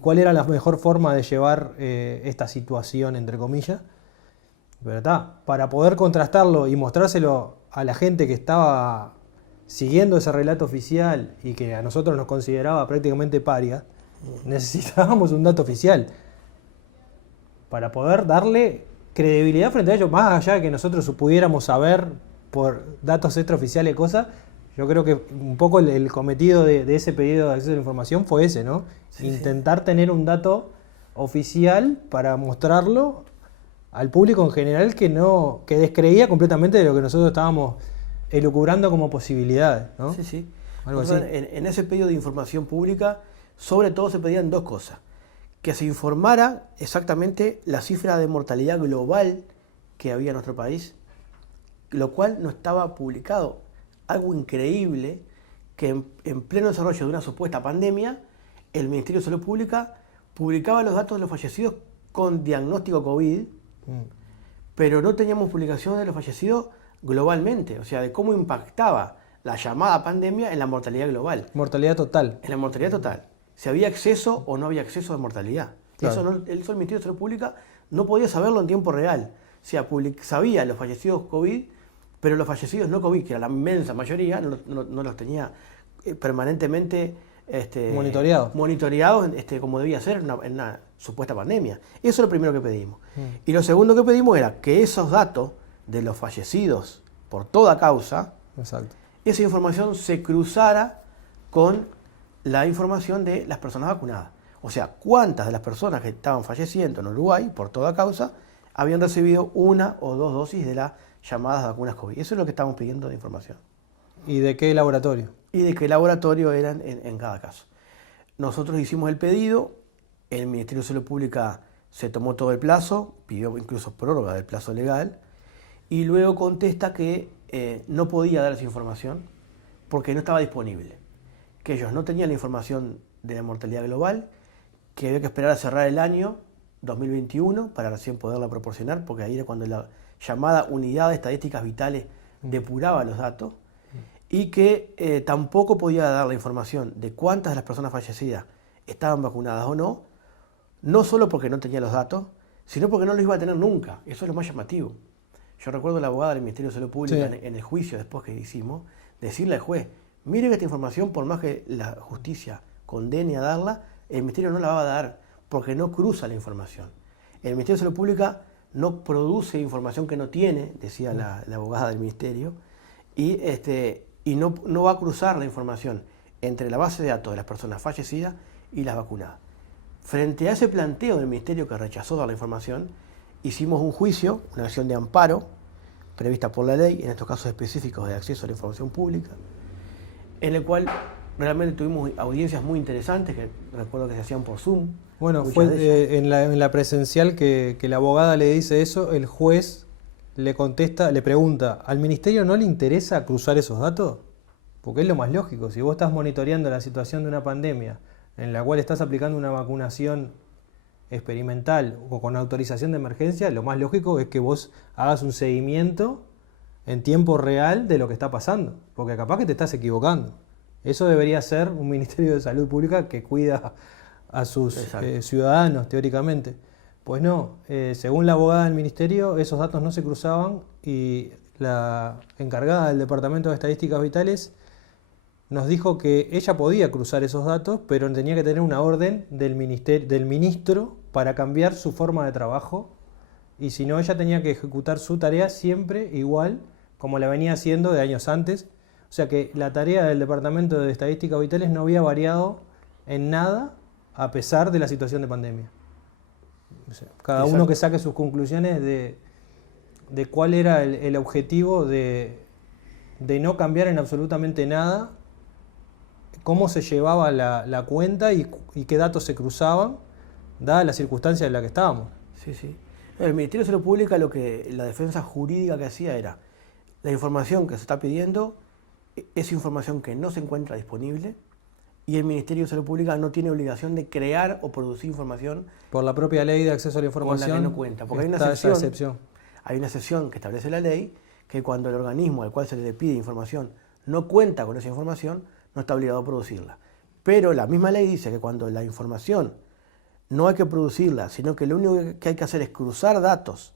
cuál era la mejor forma de llevar esta situación, entre comillas. Pero para poder contrastarlo y mostrárselo a la gente que estaba siguiendo ese relato oficial y que a nosotros nos consideraba prácticamente paria, necesitábamos un dato oficial para poder darle credibilidad frente a ellos, más allá de que nosotros pudiéramos saber por datos extraoficiales cosas. Yo creo que un poco el cometido de ese pedido de acceso a la información fue ese, ¿no? Sí, Intentar tener un dato oficial para mostrarlo al público en general que descreía completamente de lo que nosotros estábamos elucubrando como posibilidades, ¿no? Sí, sí. Algo así. En ese pedido de información pública, sobre todo se pedían dos cosas. Que se informara exactamente la cifra de mortalidad global que había en nuestro país, lo cual no estaba publicado. Algo increíble que en pleno desarrollo de una supuesta pandemia, el Ministerio de Salud Pública publicaba los datos de los fallecidos con diagnóstico COVID, pero no teníamos publicación de los fallecidos globalmente, o sea, de cómo impactaba la llamada pandemia en la mortalidad global. Mortalidad total. En la mortalidad total. Si había exceso o no había exceso de mortalidad. Claro. Eso el Ministerio de Salud Pública no podía saberlo en tiempo real. O sea, sabía los fallecidos COVID, pero los fallecidos no COVID, que era la inmensa mayoría, no los tenía permanentemente monitoreados como debía ser en una supuesta pandemia. Eso es lo primero que pedimos. Y lo segundo que pedimos era que esos datos de los fallecidos por toda causa, Exacto. esa información se cruzara con la información de las personas vacunadas. O sea, cuántas de las personas que estaban falleciendo en Uruguay por toda causa habían recibido 1 o 2 dosis de las llamadas vacunas COVID. Eso es lo que estamos pidiendo de información. ¿Y de qué laboratorio? Y de qué laboratorio eran en cada caso. Nosotros hicimos el pedido, el Ministerio de Salud Pública se tomó todo el plazo, pidió incluso prórroga del plazo legal, y luego contesta que no podía dar esa información porque no estaba disponible, que ellos no tenían la información de la mortalidad global, que había que esperar a cerrar el año 2021 para recién poderla proporcionar, porque ahí era cuando la llamada Unidad de Estadísticas Vitales depuraba los datos, y que tampoco podía dar la información de cuántas de las personas fallecidas estaban vacunadas o no, no solo porque no tenía los datos, sino porque no los iba a tener nunca. Eso es lo más llamativo. Yo recuerdo a la abogada del Ministerio de Salud Pública en el juicio después que hicimos, decirle al juez, mire que esta información, por más que la justicia condene a darla, el Ministerio no la va a dar porque no cruza la información. El Ministerio de Salud Pública no produce información que no tiene, decía la abogada del Ministerio, y no va a cruzar la información entre la base de datos de las personas fallecidas y las vacunadas. Frente a ese planteo del Ministerio que rechazó dar la información, hicimos un juicio, una acción de amparo prevista por la ley, en estos casos específicos de acceso a la información pública, en el cual realmente tuvimos audiencias muy interesantes, que recuerdo que se hacían por Zoom. Bueno, fue en la presencial que la abogada le dice eso, el juez le contesta, le pregunta, ¿al ministerio no le interesa cruzar esos datos? Porque es lo más lógico, si vos estás monitoreando la situación de una pandemia en la cual estás aplicando una vacunación experimental o con autorización de emergencia, lo más lógico es que vos hagas un seguimiento en tiempo real de lo que está pasando, porque capaz que te estás equivocando. Eso debería ser un Ministerio de Salud Pública que cuida a sus ciudadanos, teóricamente. Pues no, según la abogada del Ministerio, esos datos no se cruzaban y la encargada del Departamento de Estadísticas Vitales nos dijo que ella podía cruzar esos datos, pero tenía que tener una orden del ministro para cambiar su forma de trabajo, y si no, ella tenía que ejecutar su tarea siempre igual como la venía haciendo de años antes. O sea que la tarea del Departamento de Estadísticas Vitales no había variado en nada a pesar de la situación de pandemia. O sea, cada uno que saque sus conclusiones de cuál era el objetivo de no cambiar en absolutamente nada, cómo se llevaba la cuenta y qué datos se cruzaban, dadas las circunstancias en las que estábamos. Sí, sí. El Ministerio de Salud Pública, la defensa jurídica que hacía era, la información que se está pidiendo es información que no se encuentra disponible, y el Ministerio de Salud Pública no tiene obligación de crear o producir información por la propia ley de acceso a la información, con la que no cuenta. Porque hay una excepción que establece la ley, que cuando el organismo al cual se le pide información no cuenta con esa información, no está obligado a producirla. Pero la misma ley dice que cuando la información no hay que producirla, sino que lo único que hay que hacer es cruzar datos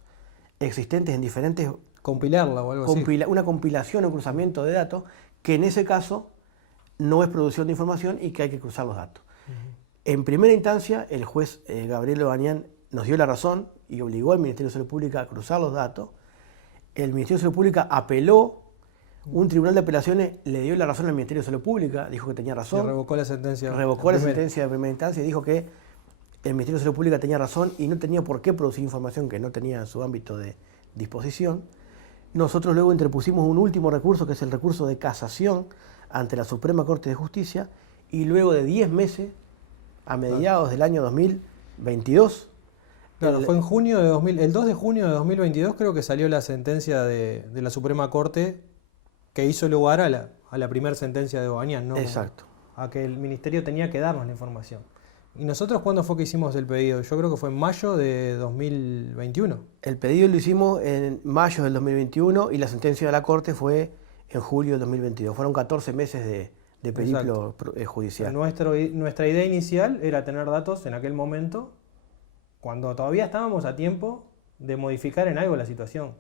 existentes en diferentes... Compilarla o algo así. Una compilación o cruzamiento de datos, que en ese caso no es producción de información y que hay que cruzar los datos. En primera instancia, el juez Gabriel Obañán nos dio la razón, y obligó al Ministerio de Salud Pública a cruzar los datos. El Ministerio de Salud Pública apeló, un tribunal de apelaciones le dio la razón al Ministerio de Salud Pública, dijo que tenía razón. Revocó la sentencia. Revocó la sentencia de primera instancia y dijo que el Ministerio de Salud Pública tenía razón y no tenía por qué producir información que no tenía en su ámbito de disposición. Nosotros luego interpusimos un último recurso, que es el recurso de casación ante la Suprema Corte de Justicia, y luego de 10 meses, a mediados del año 2022... Claro, fue en junio de el 2 de junio de 2022 creo que salió la sentencia de la Suprema Corte que hizo lugar a la primera sentencia de Obañán, ¿no? Exacto. A que el Ministerio tenía que darnos la información. ¿Y nosotros cuándo fue que hicimos el pedido? Yo creo que fue en mayo de 2021. El pedido lo hicimos en mayo del 2021 y la sentencia de la Corte fue en julio del 2022. Fueron 14 meses de periplo judicial. Nuestra idea inicial era tener datos en aquel momento, cuando todavía estábamos a tiempo de modificar en algo la situación.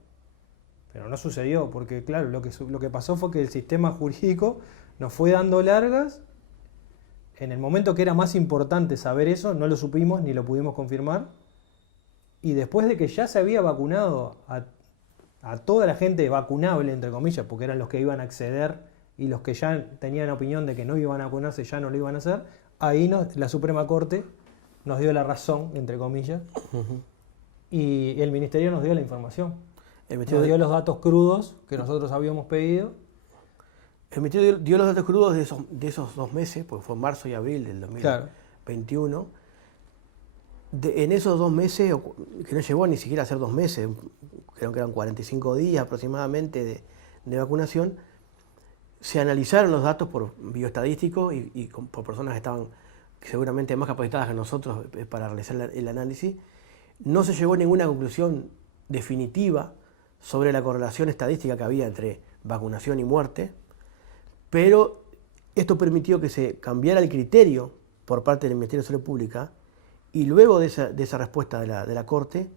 Pero no sucedió, porque claro, lo que pasó fue que el sistema jurídico nos fue dando largas. En el momento que era más importante saber eso, no lo supimos ni lo pudimos confirmar. Y después de que ya se había vacunado a toda la gente vacunable, entre comillas, porque eran los que iban a acceder y los que ya tenían opinión de que no iban a vacunarse ya no lo iban a hacer, ahí la Suprema Corte nos dio la razón, entre comillas, y el Ministerio nos dio la información. Nos dio los datos crudos que nosotros habíamos pedido. El Ministerio dio los datos crudos de esos 2 meses, porque fue marzo y abril del 2021. Claro. En esos 2 meses, que no llegó ni siquiera a ser 2 meses, creo que eran 45 días aproximadamente de vacunación, se analizaron los datos por bioestadísticos y por personas que estaban seguramente más capacitadas que nosotros para realizar el análisis. No se llegó a ninguna conclusión definitiva sobre la correlación estadística que había entre vacunación y muerte, pero esto permitió que se cambiara el criterio por parte del Ministerio de Salud Pública y luego de esa respuesta de la Corte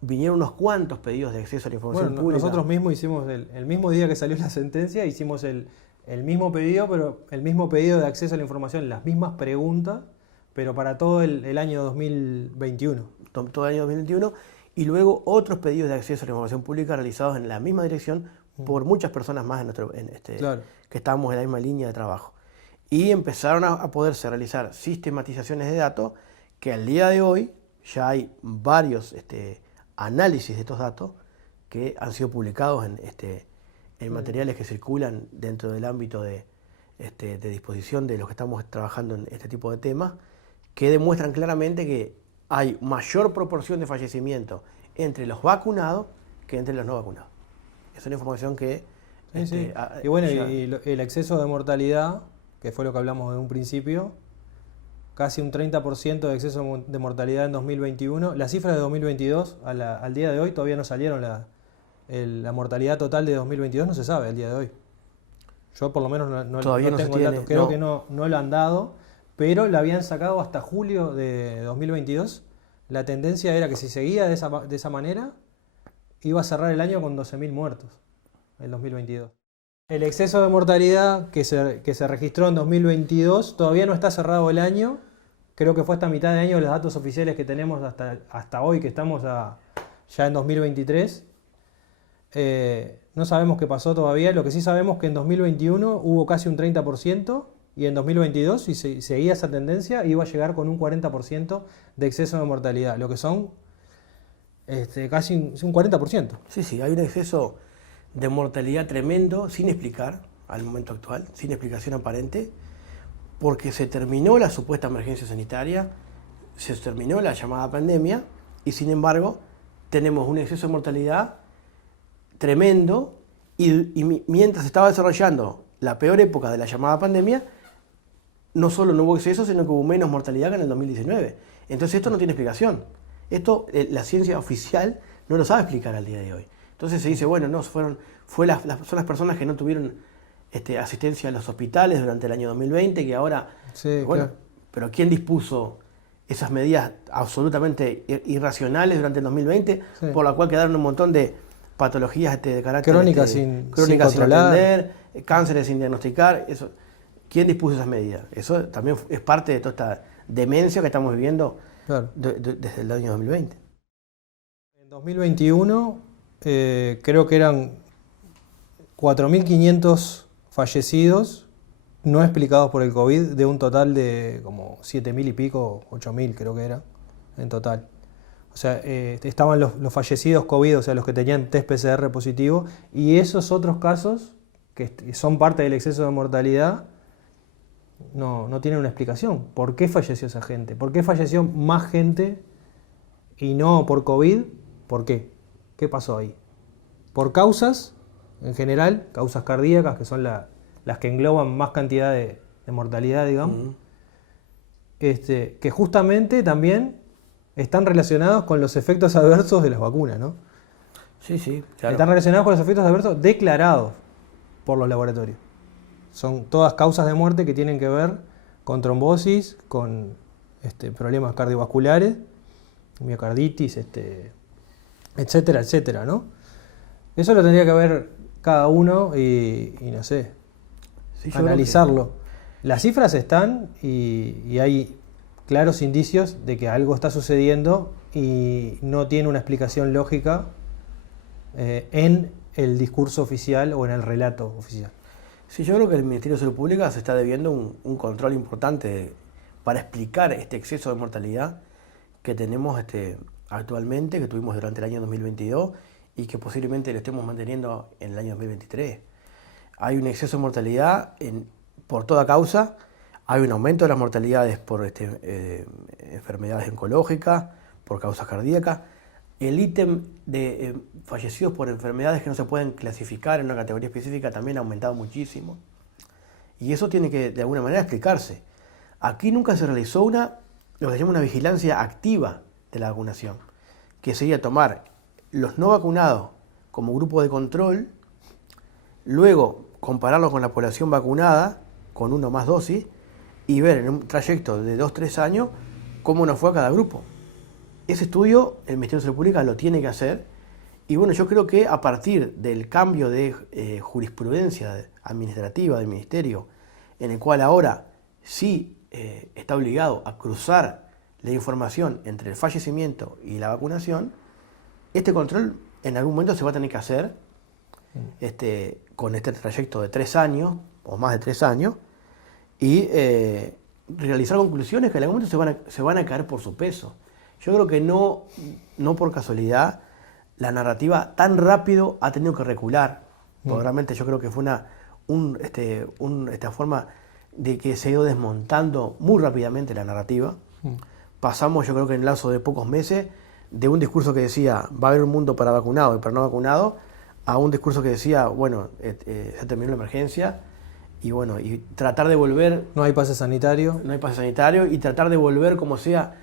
vinieron unos cuantos pedidos de acceso a la información pública. Nosotros mismos hicimos el mismo día que salió la sentencia, hicimos el mismo pedido, pero el mismo pedido de acceso a la información, las mismas preguntas, pero para todo el año 2021. Todo el año 2021, y luego otros pedidos de acceso a la información pública realizados en la misma dirección por muchas personas más Claro. que estábamos en la misma línea de trabajo. Y empezaron a poderse realizar sistematizaciones de datos que al día de hoy ya hay varios análisis de estos datos que han sido publicados en materiales que circulan dentro del ámbito de disposición de los que estamos trabajando en este tipo de temas, que demuestran claramente que hay mayor proporción de fallecimiento entre los vacunados que entre los no vacunados. Es una información que... Sí. Y bueno, y el exceso de mortalidad, que fue lo que hablamos en un principio, casi un 30% de exceso de mortalidad en 2021. Las cifras de 2022, al día de hoy, todavía no salieron. La mortalidad total de 2022 no se sabe al día de hoy. Yo por lo menos no tengo el dato. Creo que no lo han dado, pero la habían sacado hasta julio de 2022. La tendencia era que si seguía de esa manera, iba a cerrar el año con 12.000 muertos, el 2022. El exceso de mortalidad que se registró en 2022 todavía no está cerrado el año. Creo que fue hasta mitad de año los datos oficiales que tenemos hasta hoy, que estamos ya en 2023. No sabemos qué pasó todavía. Lo que sí sabemos es que en 2021 hubo casi un 30% y en 2022, si seguía esa tendencia, iba a llegar con un 40% de exceso de mortalidad, lo que son casi un 40%. Sí, hay un exceso de mortalidad tremendo, sin explicar al momento actual, sin explicación aparente, porque se terminó la supuesta emergencia sanitaria, se terminó la llamada pandemia y sin embargo tenemos un exceso de mortalidad tremendo y mientras se estaba desarrollando la peor época de la llamada pandemia, no solo no hubo exceso, sino que hubo menos mortalidad que en el 2019. Entonces esto no tiene explicación. Esto la ciencia oficial no lo sabe explicar al día de hoy. Entonces se dice, bueno, no, son las personas que no tuvieron asistencia a los hospitales durante el año 2020, que ahora, sí, bueno, claro. Pero ¿quién dispuso esas medidas absolutamente irracionales durante el 2020, sí, por la cual quedaron un montón de patologías de carácter crónicas sin atender, cánceres sin diagnosticar? Eso, ¿quién dispuso esas medidas? Eso también es parte de toda esta demencia que estamos viviendo, claro, desde el año 2020. En 2021 creo que eran 4.500 fallecidos no explicados por el COVID, de un total de como 7.000 y pico, 8.000 creo que era, en total. O sea, estaban los fallecidos COVID, o sea, los que tenían test PCR positivo, y esos otros casos, que son parte del exceso de mortalidad, no tienen una explicación. ¿Por qué falleció esa gente? ¿Por qué falleció más gente y no por COVID? ¿Por qué? ¿Qué pasó ahí? Por causas, en general, causas cardíacas, que son las que engloban más cantidad de mortalidad, digamos, que justamente también están relacionados con los efectos adversos de las vacunas, ¿no? Sí, sí, claro. Están relacionados con los efectos adversos declarados por los laboratorios. Son todas causas de muerte que tienen que ver con trombosis, con problemas cardiovasculares, miocarditis, etcétera, etcétera, ¿no? Eso lo tendría que ver cada uno y no sé, Sí, yo analizarlo. Las cifras están y hay claros indicios de que algo está sucediendo y no tiene una explicación lógica en el discurso oficial o en el relato oficial. Sí, yo creo que el Ministerio de Salud Pública se está debiendo un control importante para explicar este exceso de mortalidad que tenemos actualmente, que tuvimos durante el año 2022 y que posiblemente lo estemos manteniendo en el año 2023. Hay un exceso de mortalidad por toda causa, hay un aumento de las mortalidades por enfermedades oncológicas, por causas cardíacas. El ítem de fallecidos por enfermedades que no se pueden clasificar en una categoría específica también ha aumentado muchísimo. Y eso tiene que, de alguna manera, explicarse. Aquí nunca se realizó lo que se llama una vigilancia activa de la vacunación, que sería tomar los no vacunados como grupo de control, luego compararlo con la población vacunada, con 1 o más dosis, y ver en un trayecto de 2-3 años cómo nos fue a cada grupo. Ese estudio el Ministerio de Salud Pública lo tiene que hacer, y bueno, yo creo que a partir del cambio de jurisprudencia administrativa del Ministerio, en el cual ahora sí está obligado a cruzar la información entre el fallecimiento y la vacunación, este control en algún momento se va a tener que hacer con este trayecto de 3 años, o más de 3 años, y realizar conclusiones que en algún momento se van a caer por su peso. Yo creo que no por casualidad la narrativa tan rápido ha tenido que recular, porque realmente yo creo que fue esta forma de que se ha ido desmontando muy rápidamente la narrativa. Pasamos, yo creo que en el lapso de pocos meses, de un discurso que decía va a haber un mundo para vacunados y para no vacunados, a un discurso que decía, bueno, se terminó la emergencia, y bueno, y tratar de volver... No hay pase sanitario. No hay pase sanitario, y tratar de volver como sea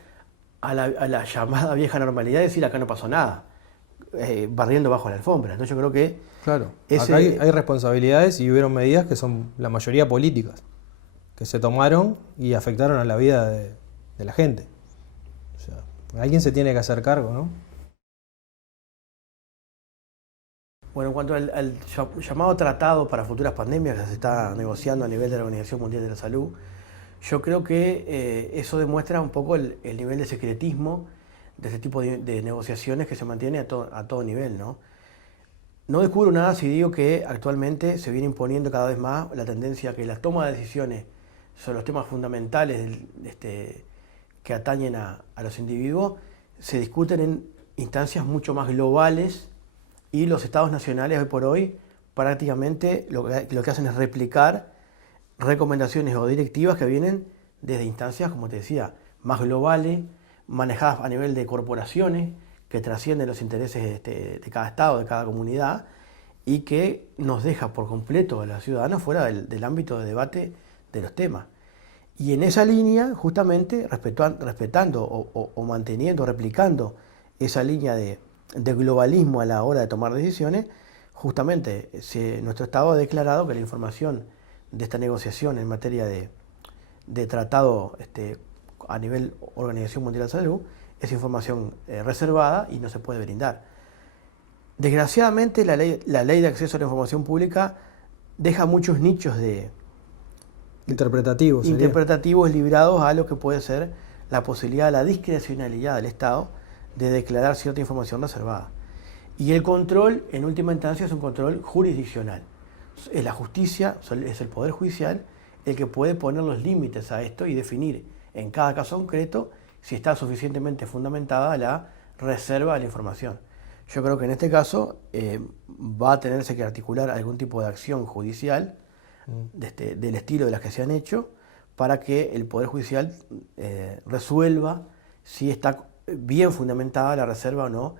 a la llamada vieja normalidad y decir acá no pasó nada, barriendo bajo la alfombra. Entonces yo creo que... Claro, acá hay responsabilidades y hubieron medidas que son la mayoría políticas, que se tomaron y afectaron a la vida de la gente. O sea, alguien se tiene que hacer cargo, ¿no? Bueno, en cuanto al llamado tratado para futuras pandemias que se está negociando a nivel de la Organización Mundial de la Salud, yo creo que eso demuestra un poco el nivel de secretismo de este tipo de negociaciones que se mantiene a todo nivel, ¿no? No descubro nada si digo que actualmente se viene imponiendo cada vez más la tendencia a que la toma de decisiones sobre los temas fundamentales que atañen a los individuos se discuten en instancias mucho más globales, y los estados nacionales hoy por hoy prácticamente lo que hacen es replicar recomendaciones o directivas que vienen desde instancias, como te decía, más globales, manejadas a nivel de corporaciones que trascienden los intereses de cada estado, de cada comunidad, y que nos deja por completo a los ciudadanos fuera del ámbito de debate de los temas. Y en esa línea, justamente, respetando o manteniendo, replicando esa línea de globalismo a la hora de tomar decisiones, justamente nuestro Estado ha declarado que la información de esta negociación en materia de tratado a nivel Organización Mundial de la Salud es información reservada y no se puede brindar. Desgraciadamente, la ley de acceso a la información pública deja muchos nichos interpretativos librados a lo que puede ser la posibilidad de la discrecionalidad del Estado de declarar cierta información reservada. Y el control, en última instancia, es un control jurisdiccional. Es la justicia, es el Poder Judicial el que puede poner los límites a esto y definir en cada caso concreto si está suficientemente fundamentada la reserva de la información. Yo creo que en este caso va a tenerse que articular algún tipo de acción judicial del estilo de las que se han hecho para que el Poder Judicial resuelva si está bien fundamentada la reserva o no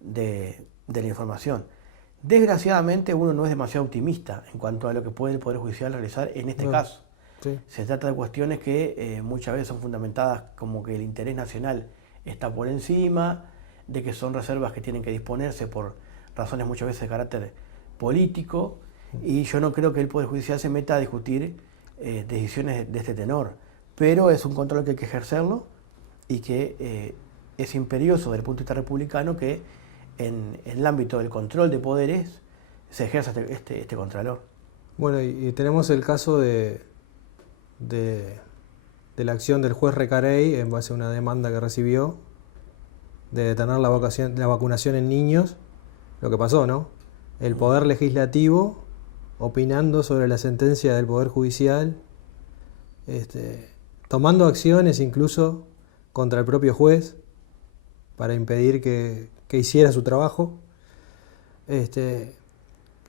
de la información. Desgraciadamente uno no es demasiado optimista en cuanto a lo que puede el Poder Judicial realizar en este caso. Sí. Se trata de cuestiones que muchas veces son fundamentadas como que el interés nacional está por encima, de que son reservas que tienen que disponerse por razones muchas veces de carácter político, y yo no creo que el Poder Judicial se meta a discutir decisiones de este tenor, pero es un control que hay que ejercerlo y que es imperioso desde el punto de vista republicano que en el ámbito del control de poderes se ejerza este contralor. Bueno, y tenemos el caso de la acción del juez Recarey en base a una demanda que recibió de detener la vacunación en niños. Lo que pasó, ¿no? El Poder Legislativo opinando sobre la sentencia del Poder Judicial, tomando acciones incluso contra el propio juez para impedir que hiciera su trabajo.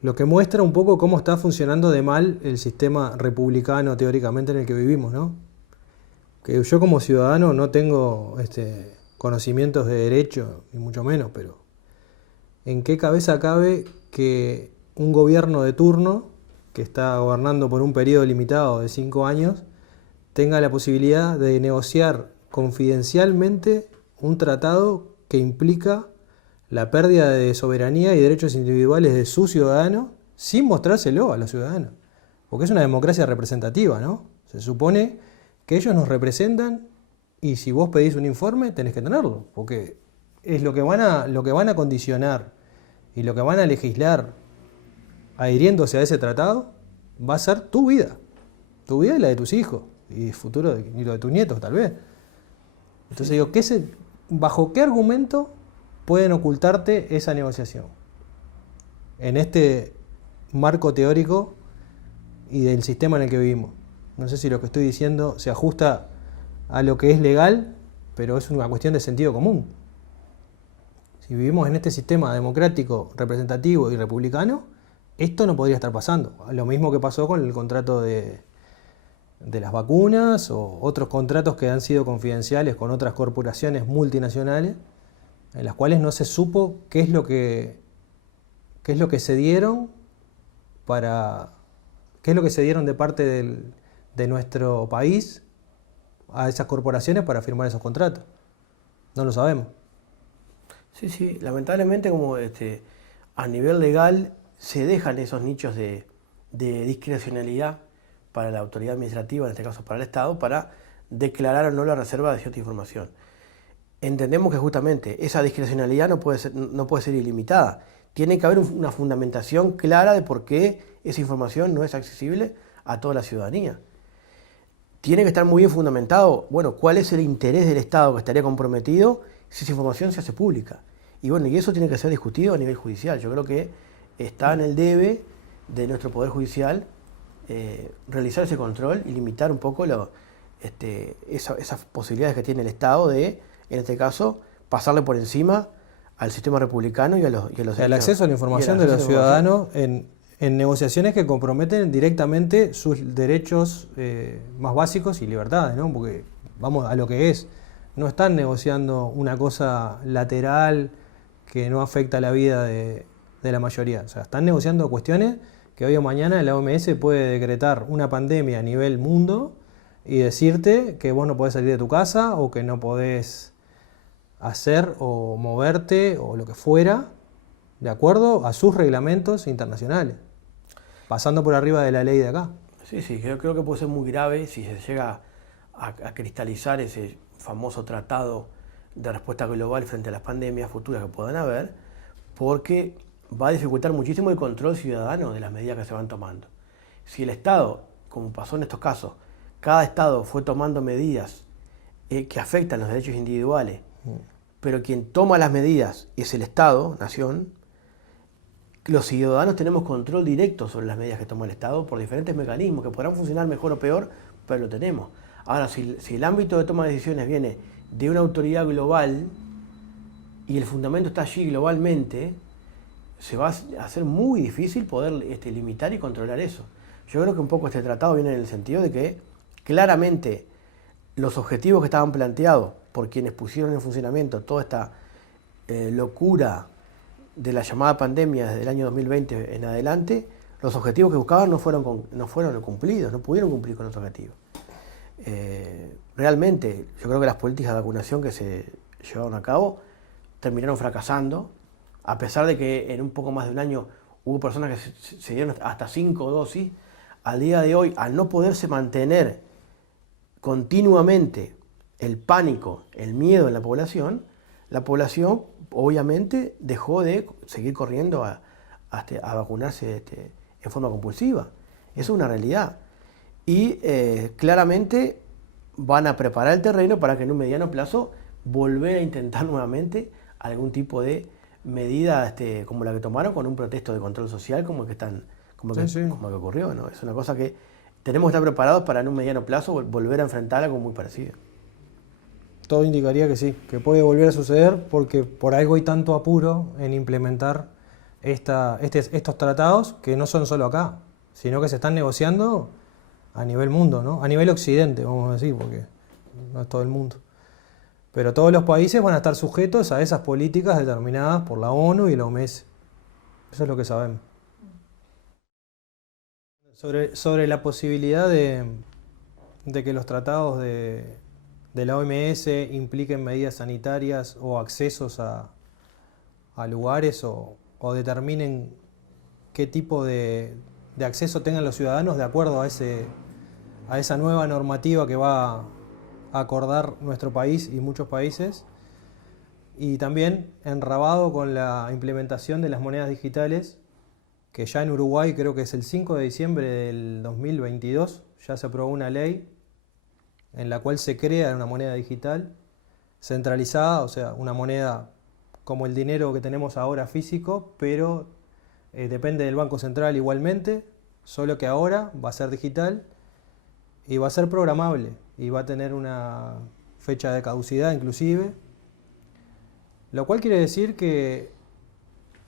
Lo que muestra un poco cómo está funcionando de mal el sistema republicano teóricamente en el que vivimos, ¿no? Que yo como ciudadano no tengo conocimientos de derecho, ni mucho menos, pero ¿en qué cabeza cabe que un gobierno de turno, que está gobernando por un periodo limitado de 5 años, tenga la posibilidad de negociar confidencialmente un tratado que implica la pérdida de soberanía y derechos individuales de sus ciudadanos sin mostrárselo a los ciudadanos? Porque es una democracia representativa, ¿no? Se supone que ellos nos representan y si vos pedís un informe tenés que tenerlo, porque es lo que van a condicionar y lo que van a legislar adhiriéndose a ese tratado va a ser tu vida y la de tus hijos y el futuro y lo de tus nietos tal vez. Entonces digo, ¿bajo qué argumento pueden ocultarte esa negociación? En este marco teórico y del sistema en el que vivimos. No sé si lo que estoy diciendo se ajusta a lo que es legal, pero es una cuestión de sentido común. Si vivimos en este sistema democrático, representativo y republicano, esto no podría estar pasando. Lo mismo que pasó con el contrato de las vacunas o otros contratos que han sido confidenciales con otras corporaciones multinacionales, en las cuales no se supo qué es lo que se dieron de parte de nuestro país a esas corporaciones para firmar esos contratos. No lo sabemos. Sí, lamentablemente como a nivel legal se dejan esos nichos de discrecionalidad para la autoridad administrativa, en este caso para el Estado, para declarar o no la reserva de cierta información. Entendemos que justamente esa discrecionalidad no puede ser ilimitada. Tiene que haber una fundamentación clara de por qué esa información no es accesible a toda la ciudadanía. Tiene que estar muy bien fundamentado, bueno, cuál es el interés del Estado que estaría comprometido si esa información se hace pública. Y bueno, y eso tiene que ser discutido a nivel judicial. Yo creo que está en el debe de nuestro Poder Judicial realizar ese control y limitar un poco esas posibilidades que tiene el Estado de, en este caso, pasarle por encima al sistema republicano y a los derechos. El acceso a la información de los ciudadanos en negociaciones que comprometen directamente sus derechos más básicos y libertades, ¿no? Porque vamos a lo que es. No están negociando una cosa lateral que no afecta la vida de la mayoría. O sea, están negociando cuestiones que hoy o mañana la OMS puede decretar una pandemia a nivel mundo y decirte que vos no podés salir de tu casa o que no podés hacer o moverte o lo que fuera de acuerdo a sus reglamentos internacionales, pasando por arriba de la ley de acá. Sí, creo que puede ser muy grave si se llega a cristalizar ese famoso tratado de respuesta global frente a las pandemias futuras que puedan haber, porque va a dificultar muchísimo el control ciudadano de las medidas que se van tomando. Si el Estado, como pasó en estos casos, cada Estado fue tomando medidas que afectan los derechos individuales pero quien toma las medidas es el Estado, nación. Los ciudadanos tenemos control directo sobre las medidas que toma el Estado por diferentes mecanismos que podrán funcionar mejor o peor, pero lo tenemos. Ahora, si el ámbito de toma de decisiones viene de una autoridad global y el fundamento está allí globalmente, se va a hacer muy difícil poder limitar y controlar eso. Yo creo que un poco este tratado viene en el sentido de que claramente los objetivos que estaban planteados por quienes pusieron en funcionamiento toda esta locura de la llamada pandemia desde el año 2020 en adelante, los objetivos que buscaban no fueron cumplidos, no pudieron cumplir con los objetivos. Realmente, yo creo que las políticas de vacunación que se llevaron a cabo terminaron fracasando, a pesar de que en un poco más de un año hubo personas que se dieron hasta 5 dosis. Al día de hoy, al no poderse mantener continuamente el pánico, el miedo en la población obviamente dejó de seguir corriendo a vacunarse en forma compulsiva. Eso es una realidad. Y claramente van a preparar el terreno para que en un mediano plazo volver a intentar nuevamente algún tipo de medida como la que tomaron con un protesto de control social como que ocurrió, ¿no? Es una cosa que tenemos que estar preparados para en un mediano plazo volver a enfrentar algo muy parecido. Todo indicaría que sí, que puede volver a suceder porque por algo hay tanto apuro en implementar estos tratados que no son solo acá, sino que se están negociando a nivel mundo, ¿no? A nivel occidente, vamos a decir, porque no es todo el mundo. Pero todos los países van a estar sujetos a esas políticas determinadas por la ONU y la OMS. Eso es lo que sabemos. Sobre la posibilidad de que los tratados de la OMS impliquen medidas sanitarias o accesos a lugares o determinen qué tipo de acceso tengan los ciudadanos de acuerdo a esa nueva normativa que va a acordar nuestro país y muchos países, y también enrabado con la implementación de las monedas digitales, que ya en Uruguay creo que es el 5 de diciembre del 2022, ya se aprobó una ley en la cual se crea una moneda digital centralizada, o sea, una moneda como el dinero que tenemos ahora físico, pero depende del Banco Central igualmente, solo que ahora va a ser digital y va a ser programable y va a tener una fecha de caducidad inclusive, lo cual quiere decir que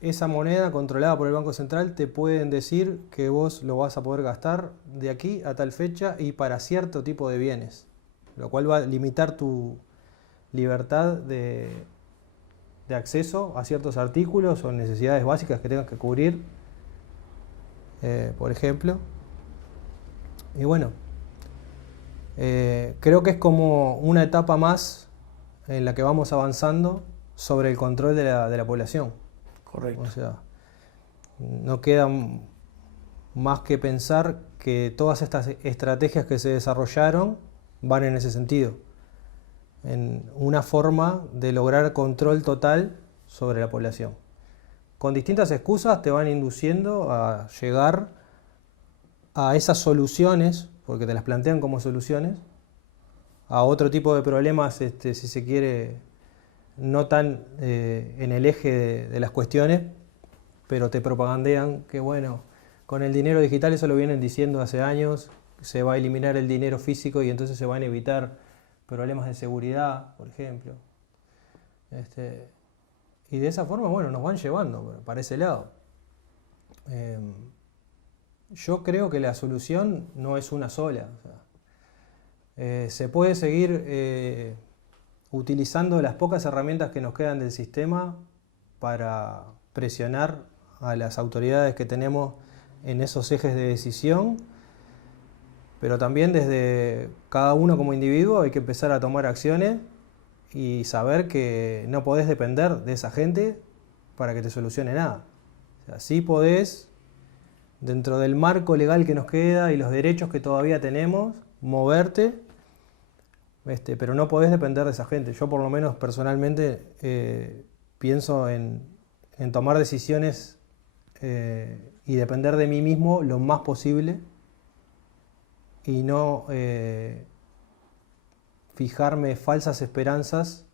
esa moneda controlada por el Banco Central te pueden decir que vos lo vas a poder gastar de aquí a tal fecha y para cierto tipo de bienes, lo cual va a limitar tu libertad de acceso a ciertos artículos o necesidades básicas que tengas que cubrir, por ejemplo. Y bueno, creo que es como una etapa más en la que vamos avanzando sobre el control de la población. Correcto. O sea, no queda más que pensar que todas estas estrategias que se desarrollaron van en ese sentido, en una forma de lograr control total sobre la población. Con distintas excusas te van induciendo a llegar a esas soluciones, porque te las plantean como soluciones, a otro tipo de problemas, si se quiere, no tan en el eje de las cuestiones, pero te propagandean que bueno, con el dinero digital, eso lo vienen diciendo hace años, se va a eliminar el dinero físico y entonces se van a evitar problemas de seguridad, por ejemplo. Y de esa forma, bueno, nos van llevando para ese lado. Yo creo que la solución no es una sola. O sea, se puede seguir utilizando las pocas herramientas que nos quedan del sistema para presionar a las autoridades que tenemos en esos ejes de decisión, pero también desde cada uno como individuo hay que empezar a tomar acciones y saber que no podés depender de esa gente para que te solucione nada. O sea, sí podés, dentro del marco legal que nos queda y los derechos que todavía tenemos, moverte, pero no podés depender de esa gente. Yo por lo menos personalmente pienso en tomar decisiones y depender de mí mismo lo más posible y no fijarme falsas esperanzas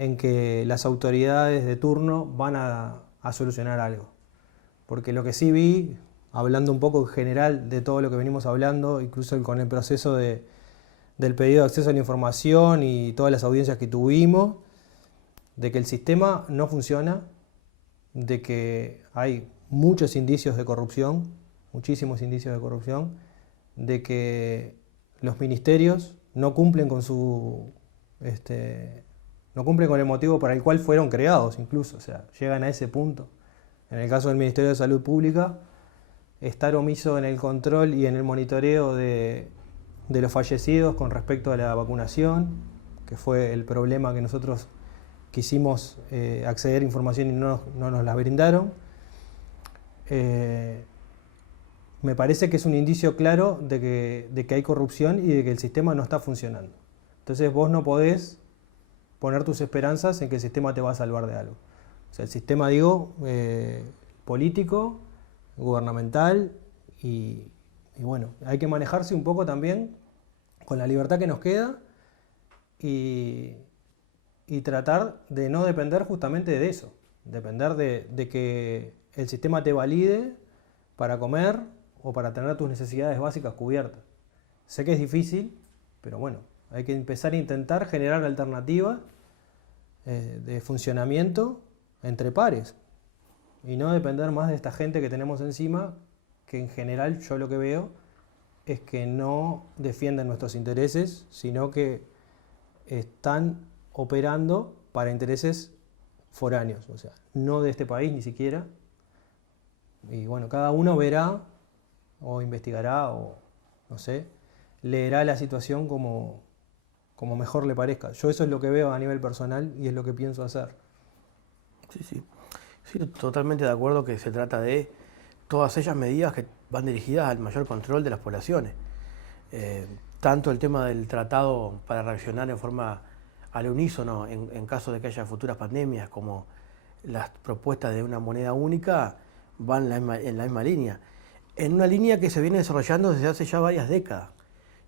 en que las autoridades de turno van a solucionar algo. Porque lo que sí vi, hablando un poco en general de todo lo que venimos hablando, incluso con el proceso del pedido de acceso a la información y todas las audiencias que tuvimos, de que el sistema no funciona, de que hay muchos indicios de corrupción, muchísimos indicios de corrupción, de que los ministerios no cumplen con no cumplen con el motivo para el cual fueron creados incluso, o sea, llegan a ese punto. En el caso del Ministerio de Salud Pública, estar omiso en el control y en el monitoreo de los fallecidos con respecto a la vacunación, que fue el problema que nosotros quisimos acceder a información y no nos la brindaron. Me parece que es un indicio claro de que hay corrupción y de que el sistema no está funcionando. Entonces vos no podés poner tus esperanzas en que el sistema te va a salvar de algo. O sea, el sistema, digo, político, gubernamental y bueno, hay que manejarse un poco también con la libertad que nos queda y tratar de no depender justamente de eso, depender de que el sistema te valide para comer o para tener tus necesidades básicas cubiertas. Sé que es difícil, pero bueno, hay que empezar a intentar generar alternativas de funcionamiento entre pares y no depender más de esta gente que tenemos encima, que en general yo lo que veo es que no defienden nuestros intereses, sino que están operando para intereses foráneos, o sea, no de este país ni siquiera. Y bueno, cada uno verá o investigará o no sé, leerá la situación como mejor le parezca. Yo eso es lo que veo a nivel personal y es lo que pienso hacer. Sí, totalmente de acuerdo que se trata de todas ellas medidas que van dirigidas al mayor control de las poblaciones. Tanto el tema del tratado para reaccionar en forma al unísono en caso de que haya futuras pandemias, como las propuestas de una moneda única, van en la misma línea. En una línea que se viene desarrollando desde hace ya varias décadas.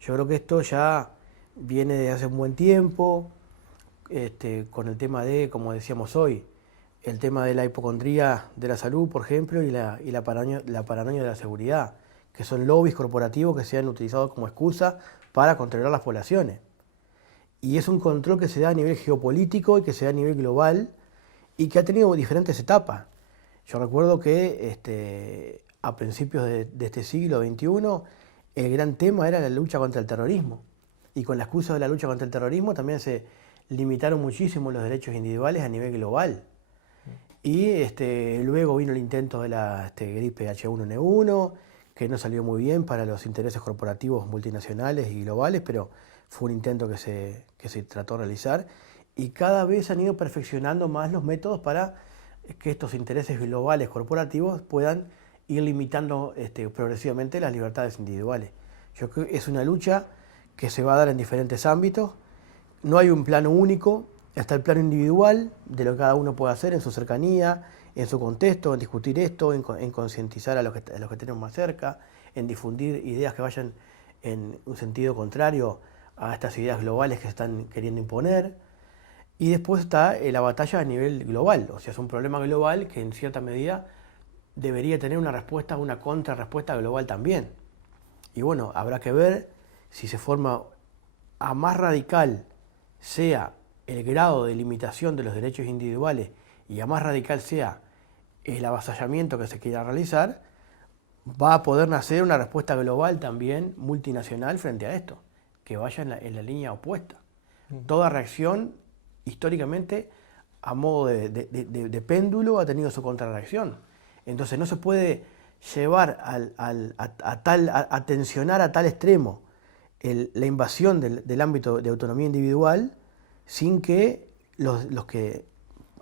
Yo creo que esto ya viene de hace un buen tiempo, con el tema de, como decíamos hoy, el tema de la hipocondría de la salud, por ejemplo, y la paranoia de la seguridad, que son lobbies corporativos que se han utilizado como excusa para controlar las poblaciones. Y es un control que se da a nivel geopolítico y que se da a nivel global y que ha tenido diferentes etapas. Yo recuerdo que a principios de este siglo XXI el gran tema era la lucha contra el terrorismo. Y con la excusa de la lucha contra el terrorismo también se limitaron muchísimo los derechos individuales a nivel global. Y luego vino el intento de la gripe H1N1, que no salió muy bien para los intereses corporativos multinacionales y globales, pero fue un intento que se trató de realizar. Y cada vez han ido perfeccionando más los métodos para que estos intereses globales corporativos puedan ir limitando progresivamente las libertades individuales. Yo creo que es una lucha que se va a dar en diferentes ámbitos. No hay un plano único, está el plano individual de lo que cada uno puede hacer en su cercanía, en su contexto, en discutir esto, en concientizar a los que tenemos más cerca, en difundir ideas que vayan en un sentido contrario a estas ideas globales que se están queriendo imponer. Y después está la batalla a nivel global, o sea, es un problema global que en cierta medida debería tener una respuesta, una contrarrespuesta global también. Y bueno, habrá que ver si se forma a más radical sea el grado de limitación de los derechos individuales y a más radical sea el avasallamiento que se quiera realizar, va a poder nacer una respuesta global también multinacional frente a esto, que vaya en la línea opuesta. Toda reacción, históricamente, a modo de péndulo, ha tenido su contrarreacción. Entonces no se puede llevar a tensionar a tal extremo la invasión del ámbito de autonomía individual sin que los que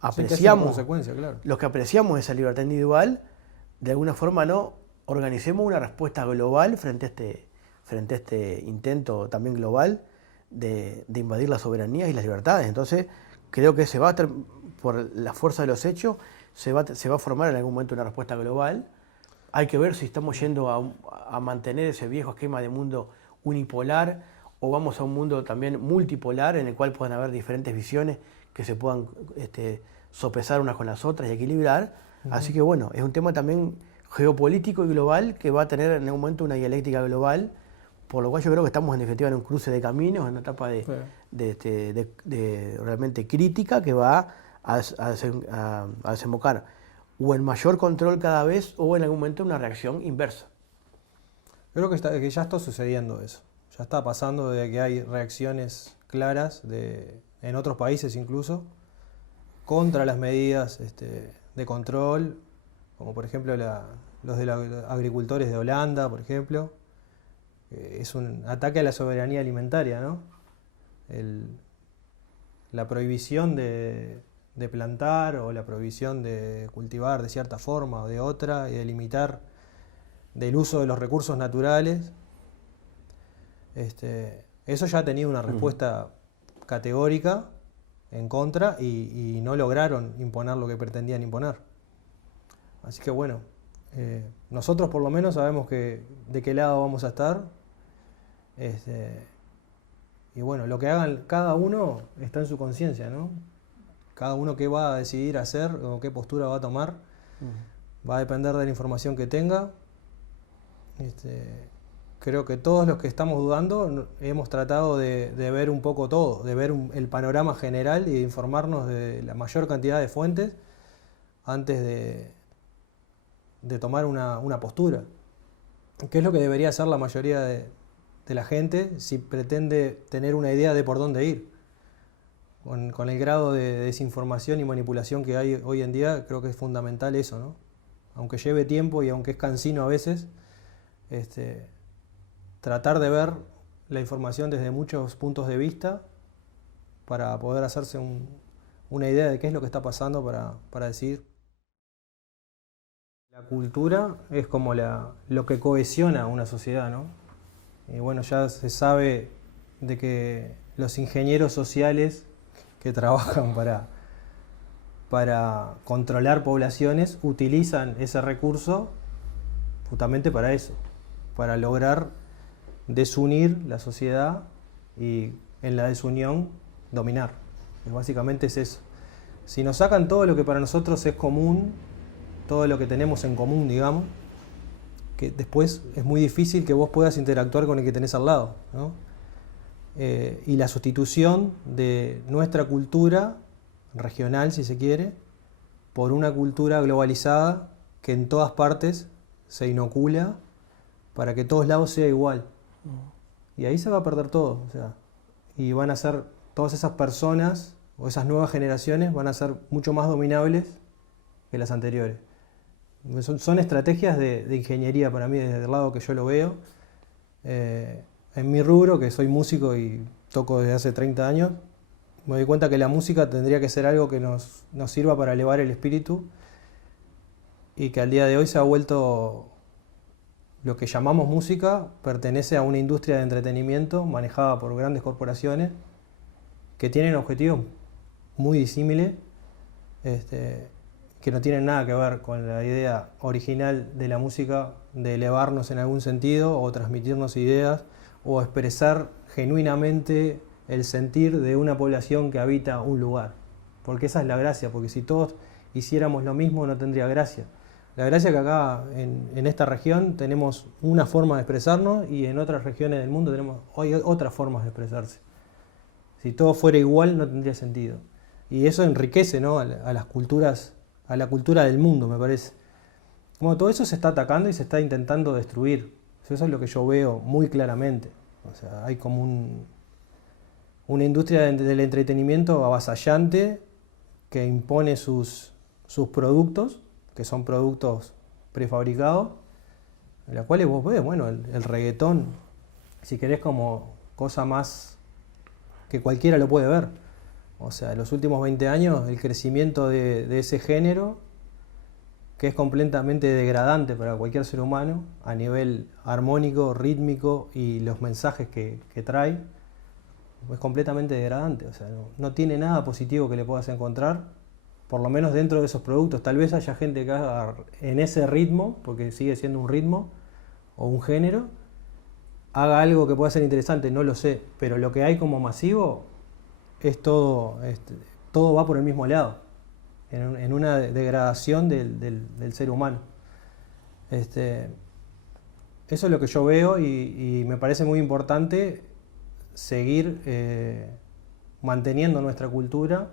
apreciamos claro. Los que apreciamos esa libertad individual, de alguna forma no organicemos una respuesta global frente a este intento también global de invadir las soberanías y las libertades. Entonces creo que por la fuerza de los hechos se va a formar en algún momento una respuesta global. Hay que ver si estamos yendo a mantener ese viejo esquema de mundo unipolar o vamos a un mundo también multipolar en el cual puedan haber diferentes visiones que se puedan sopesar unas con las otras y equilibrar. Así que bueno, es un tema también geopolítico y global que va a tener en algún momento una dialéctica global, por lo cual yo creo que estamos en definitiva en un cruce de caminos, en una etapa de realmente crítica que va a desembocar o en mayor control cada vez o en algún momento una reacción inversa. Creo que ya está sucediendo eso. Ya está pasando de que hay reacciones claras en otros países incluso contra las medidas de control, como por ejemplo los de los agricultores de Holanda, por ejemplo. Es un ataque a la soberanía alimentaria, ¿no? La prohibición de plantar o la prohibición de cultivar de cierta forma o de otra y de limitar del uso de los recursos naturales. Eso ya ha tenido una respuesta categórica en contra y no lograron imponer lo que pretendían imponer. Así que bueno, nosotros por lo menos sabemos de qué lado vamos a estar. Y bueno, lo que hagan cada uno está en su conciencia, ¿no? Cada uno qué va a decidir hacer o qué postura va a tomar va a depender de la información que tenga. Creo que todos los que estamos dudando hemos tratado de ver un poco todo, de ver el panorama general y de informarnos de la mayor cantidad de fuentes antes de tomar una postura. ¿Qué es lo que debería hacer la mayoría de la gente si pretende tener una idea de por dónde ir? Con el grado de desinformación y manipulación que hay hoy en día, creo que es fundamental eso, ¿no? Aunque lleve tiempo y aunque es cansino a veces, tratar de ver la información desde muchos puntos de vista para poder hacerse una idea de qué es lo que está pasando para decir. La cultura es como lo que cohesiona una sociedad, ¿no? Y bueno, ya se sabe de que los ingenieros sociales que trabajan para controlar poblaciones utilizan ese recurso justamente para eso, para lograr desunir la sociedad y en la desunión dominar. Y básicamente es eso. Si nos sacan todo lo que para nosotros es común, todo lo que tenemos en común, digamos, que después es muy difícil que vos puedas interactuar con el que tenés al lado, ¿no? Y la sustitución de nuestra cultura regional, si se quiere, por una cultura globalizada que en todas partes se inocula para que todos lados sea igual. Y ahí se va a perder todo. O sea, y van a ser todas esas personas o esas nuevas generaciones van a ser mucho más dominables que las anteriores. Son estrategias de ingeniería para mí, desde el lado que yo lo veo. En mi rubro, que soy músico y toco desde hace 30 años, me doy cuenta que la música tendría que ser algo que nos sirva para elevar el espíritu y que al día de hoy se ha vuelto lo que llamamos música, pertenece a una industria de entretenimiento manejada por grandes corporaciones que tienen objetivos muy disímiles, que no tienen nada que ver con la idea original de la música, de elevarnos en algún sentido o transmitirnos ideas o expresar genuinamente el sentir de una población que habita un lugar. Porque esa es la gracia, porque si todos hiciéramos lo mismo no tendría gracia. La gracia es que acá en esta región tenemos una forma de expresarnos y en otras regiones del mundo tenemos otras formas de expresarse. Si todo fuera igual no tendría sentido. Y eso enriquece, ¿no?, a las culturas, a la cultura del mundo, me parece. Como todo eso se está atacando y se está intentando destruir. Eso es lo que yo veo muy claramente. O sea, hay como una industria del entretenimiento avasallante que impone sus productos, que son productos prefabricados, en los cuales vos ves, bueno, el reggaetón, si querés, como cosa más que cualquiera lo puede ver. O sea, en los últimos 20 años el crecimiento de ese género, que es completamente degradante para cualquier ser humano a nivel armónico, rítmico y los mensajes que trae, es completamente degradante. O sea, no tiene nada positivo que le puedas encontrar, por lo menos dentro de esos productos. Tal vez haya gente que haga en ese ritmo, porque sigue siendo un ritmo o un género, haga algo que pueda ser interesante, no lo sé, pero lo que hay como masivo es todo todo va por el mismo lado, en una degradación del ser humano. Eso es lo que yo veo y me parece muy importante seguir manteniendo nuestra cultura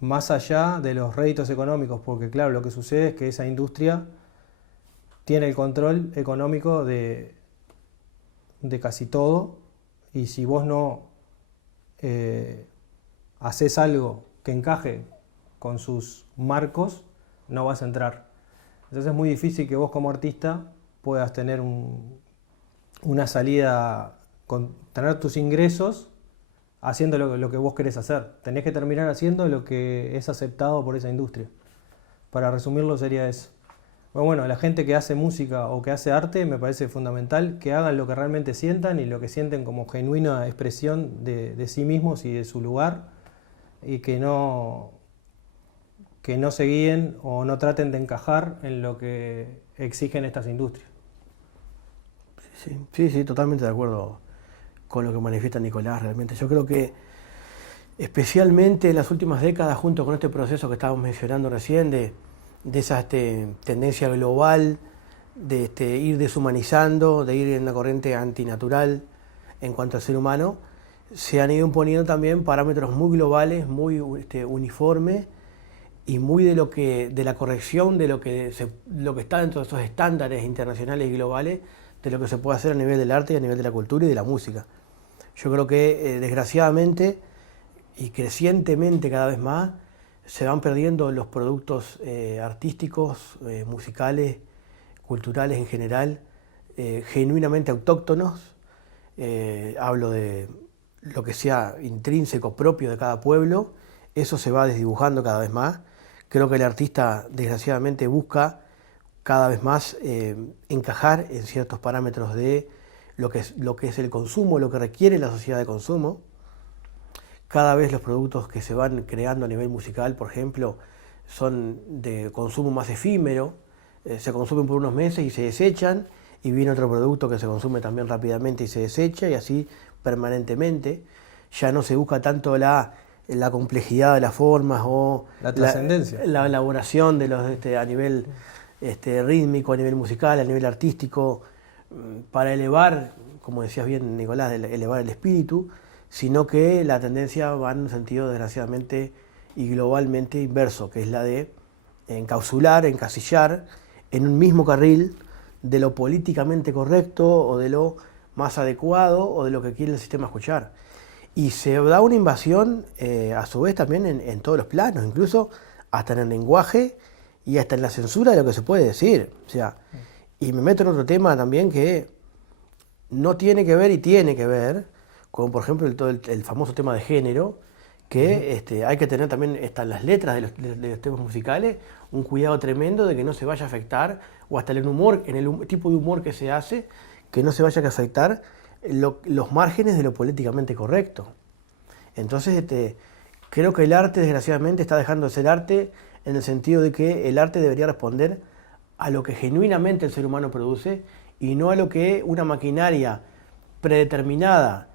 más allá de los réditos económicos, porque claro, lo que sucede es que esa industria tiene el control económico de casi todo, y si vos no haces algo que encaje con sus marcos, no vas a entrar. Entonces es muy difícil que vos como artista puedas tener una salida, tener tus ingresos haciendo lo que vos querés hacer. Tenés que terminar haciendo lo que es aceptado por esa industria. Para resumirlo sería eso. Bueno, la gente que hace música o que hace arte me parece fundamental que hagan lo que realmente sientan y lo que sienten como genuina expresión de sí mismos y de su lugar, y que no se guíen o no traten de encajar en lo que exigen estas industrias. Sí, totalmente de acuerdo con lo que manifiesta Nicolás realmente. Yo creo que especialmente en las últimas décadas, junto con este proceso que estábamos mencionando recién, de esa tendencia global, de ir deshumanizando, de ir en una corriente antinatural en cuanto al ser humano, se han ido imponiendo también parámetros muy globales, muy uniformes, y muy de la corrección de lo que está dentro de esos estándares internacionales y globales, de lo que se puede hacer a nivel del arte y a nivel de la cultura y de la música. Yo creo que desgraciadamente y crecientemente cada vez más se van perdiendo los productos artísticos, musicales, culturales en general, genuinamente autóctonos. Hablo de lo que sea intrínseco, propio de cada pueblo. Eso se va desdibujando cada vez más. Creo que el artista desgraciadamente busca cada vez más encajar en ciertos parámetros de lo que es el consumo, lo que requiere la sociedad de consumo. Cada vez los productos que se van creando a nivel musical, por ejemplo, son de consumo más efímero, se consumen por unos meses y se desechan, y viene otro producto que se consume también rápidamente y se desecha, y así permanentemente. Ya no se busca tanto la complejidad de las formas o la trascendencia, la elaboración de los a nivel rítmico, a nivel musical, a nivel artístico, para elevar, como decías bien Nicolás, elevar el espíritu, sino que la tendencia va en un sentido desgraciadamente y globalmente inverso, que es la de encapsular, encasillar en un mismo carril de lo políticamente correcto o de lo más adecuado o de lo que quiere el sistema escuchar. Y se da una invasión a su vez también en todos los planos, incluso hasta en el lenguaje y hasta en la censura de lo que se puede decir. O sea, y me meto en otro tema también que no tiene que ver y tiene que ver, como por ejemplo el famoso tema de género, que hay que tener también en las letras de los temas musicales un cuidado tremendo de que no se vaya a afectar, o hasta en el tipo de humor que se hace, que no se vaya a afectar los márgenes de lo políticamente correcto. Entonces creo que el arte desgraciadamente está dejando de ser arte, en el sentido de que el arte debería responder a lo que genuinamente el ser humano produce y no a lo que una maquinaria predeterminada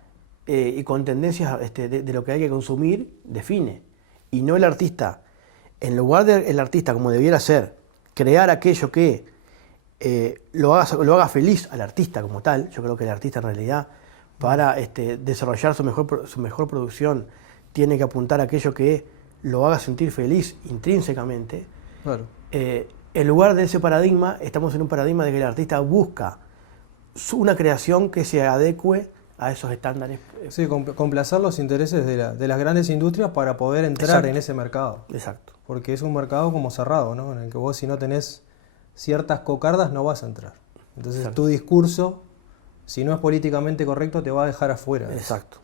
y con tendencias de lo que hay que consumir define, y no el artista. En lugar del artista, como debiera ser, crear aquello que lo haga feliz al artista como tal. Yo creo que el artista en realidad, para desarrollar su mejor producción, tiene que apuntar a aquello que lo haga sentir feliz intrínsecamente. Claro. En lugar de ese paradigma, estamos en un paradigma de que el artista busca una creación que se adecue a esos estándares. Sí, complacer los intereses de las grandes industrias para poder entrar Exacto. En ese mercado. Exacto. Porque es un mercado como cerrado, ¿no? En el que vos, si no tenés ciertas cocardas, no vas a entrar. Entonces Exacto. Tu discurso, si no es políticamente correcto, te va a dejar afuera. Exacto.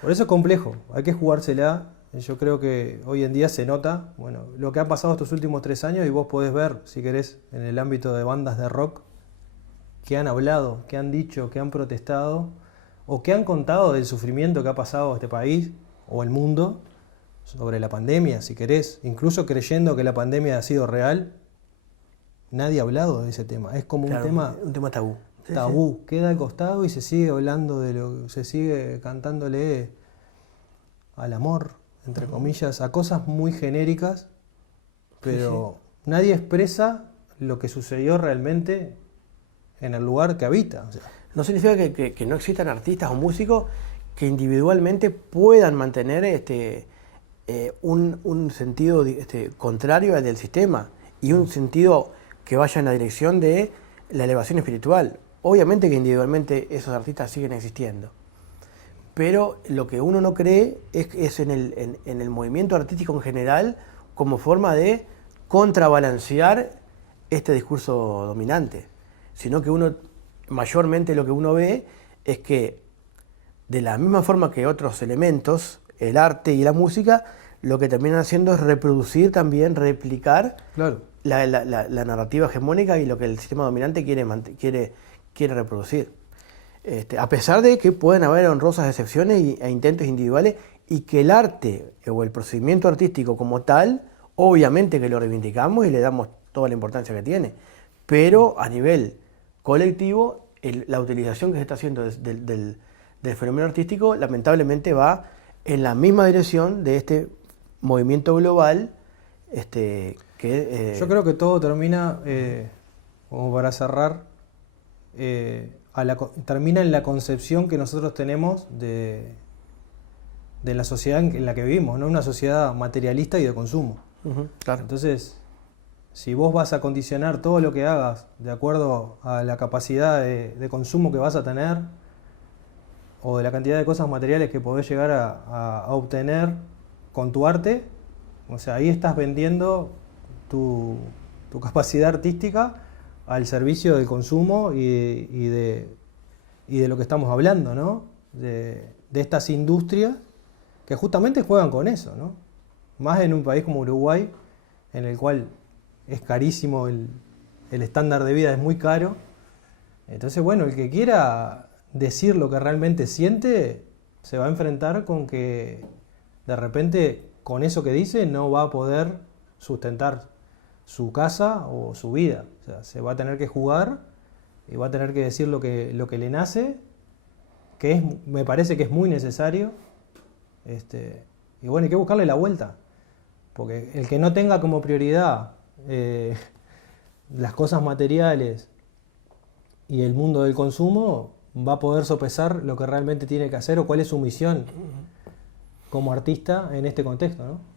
Por eso es complejo, hay que jugársela. Yo creo que hoy en día se nota, bueno, lo que ha pasado estos últimos 3 años, y vos podés ver, si querés, en el ámbito de bandas de rock, que han hablado, que han dicho, que han protestado, o que han contado del sufrimiento que ha pasado este país o el mundo sobre la pandemia, si querés, incluso creyendo que la pandemia ha sido real. Nadie ha hablado de ese tema, es como Claro, un tema tabú. Tabú, queda al costado y se sigue hablando se sigue cantándole al amor, entre comillas, a cosas muy genéricas, pero nadie expresa lo que sucedió realmente en el lugar que habita. O sea, no significa que no existan artistas o músicos que individualmente puedan mantener un sentido contrario al del sistema y un sentido que vaya en la dirección de la elevación espiritual. Obviamente que individualmente esos artistas siguen existiendo, pero lo que uno no cree es en el movimiento artístico en general como forma de contrabalancear este discurso dominante, sino que mayormente lo que uno ve es que de la misma forma que otros elementos, el arte y la música, lo que terminan haciendo es reproducir también, replicar la narrativa hegemónica y lo que el sistema dominante quiere reproducir. A pesar de que pueden haber honrosas excepciones e intentos individuales y que el arte o el procedimiento artístico como tal, obviamente que lo reivindicamos y le damos toda la importancia que tiene, pero a nivel colectivo la utilización que se está haciendo del fenómeno artístico lamentablemente va en la misma dirección de este movimiento global yo creo que todo termina, como para cerrar, termina en la concepción que nosotros tenemos de la sociedad en la que vivimos, ¿no? Una sociedad materialista y de consumo. Claro. Entonces, si vos vas a condicionar todo lo que hagas de acuerdo a la capacidad de consumo que vas a tener o de la cantidad de cosas materiales que podés llegar a obtener con tu arte, o sea, ahí estás vendiendo tu capacidad artística al servicio del consumo y de lo que estamos hablando, ¿no? De estas industrias que justamente juegan con eso, ¿no? Más en un país como Uruguay, en el cual es carísimo, el estándar de vida es muy caro. Entonces, bueno, el que quiera decir lo que realmente siente, se va a enfrentar con que de repente con eso que dice no va a poder sustentar su casa o su vida. O sea, se va a tener que jugar y va a tener que decir lo que le nace, me parece que es muy necesario. Y bueno, hay que buscarle la vuelta. Porque el que no tenga como prioridad las cosas materiales y el mundo del consumo va a poder sopesar lo que realmente tiene que hacer o cuál es su misión como artista en este contexto, ¿no?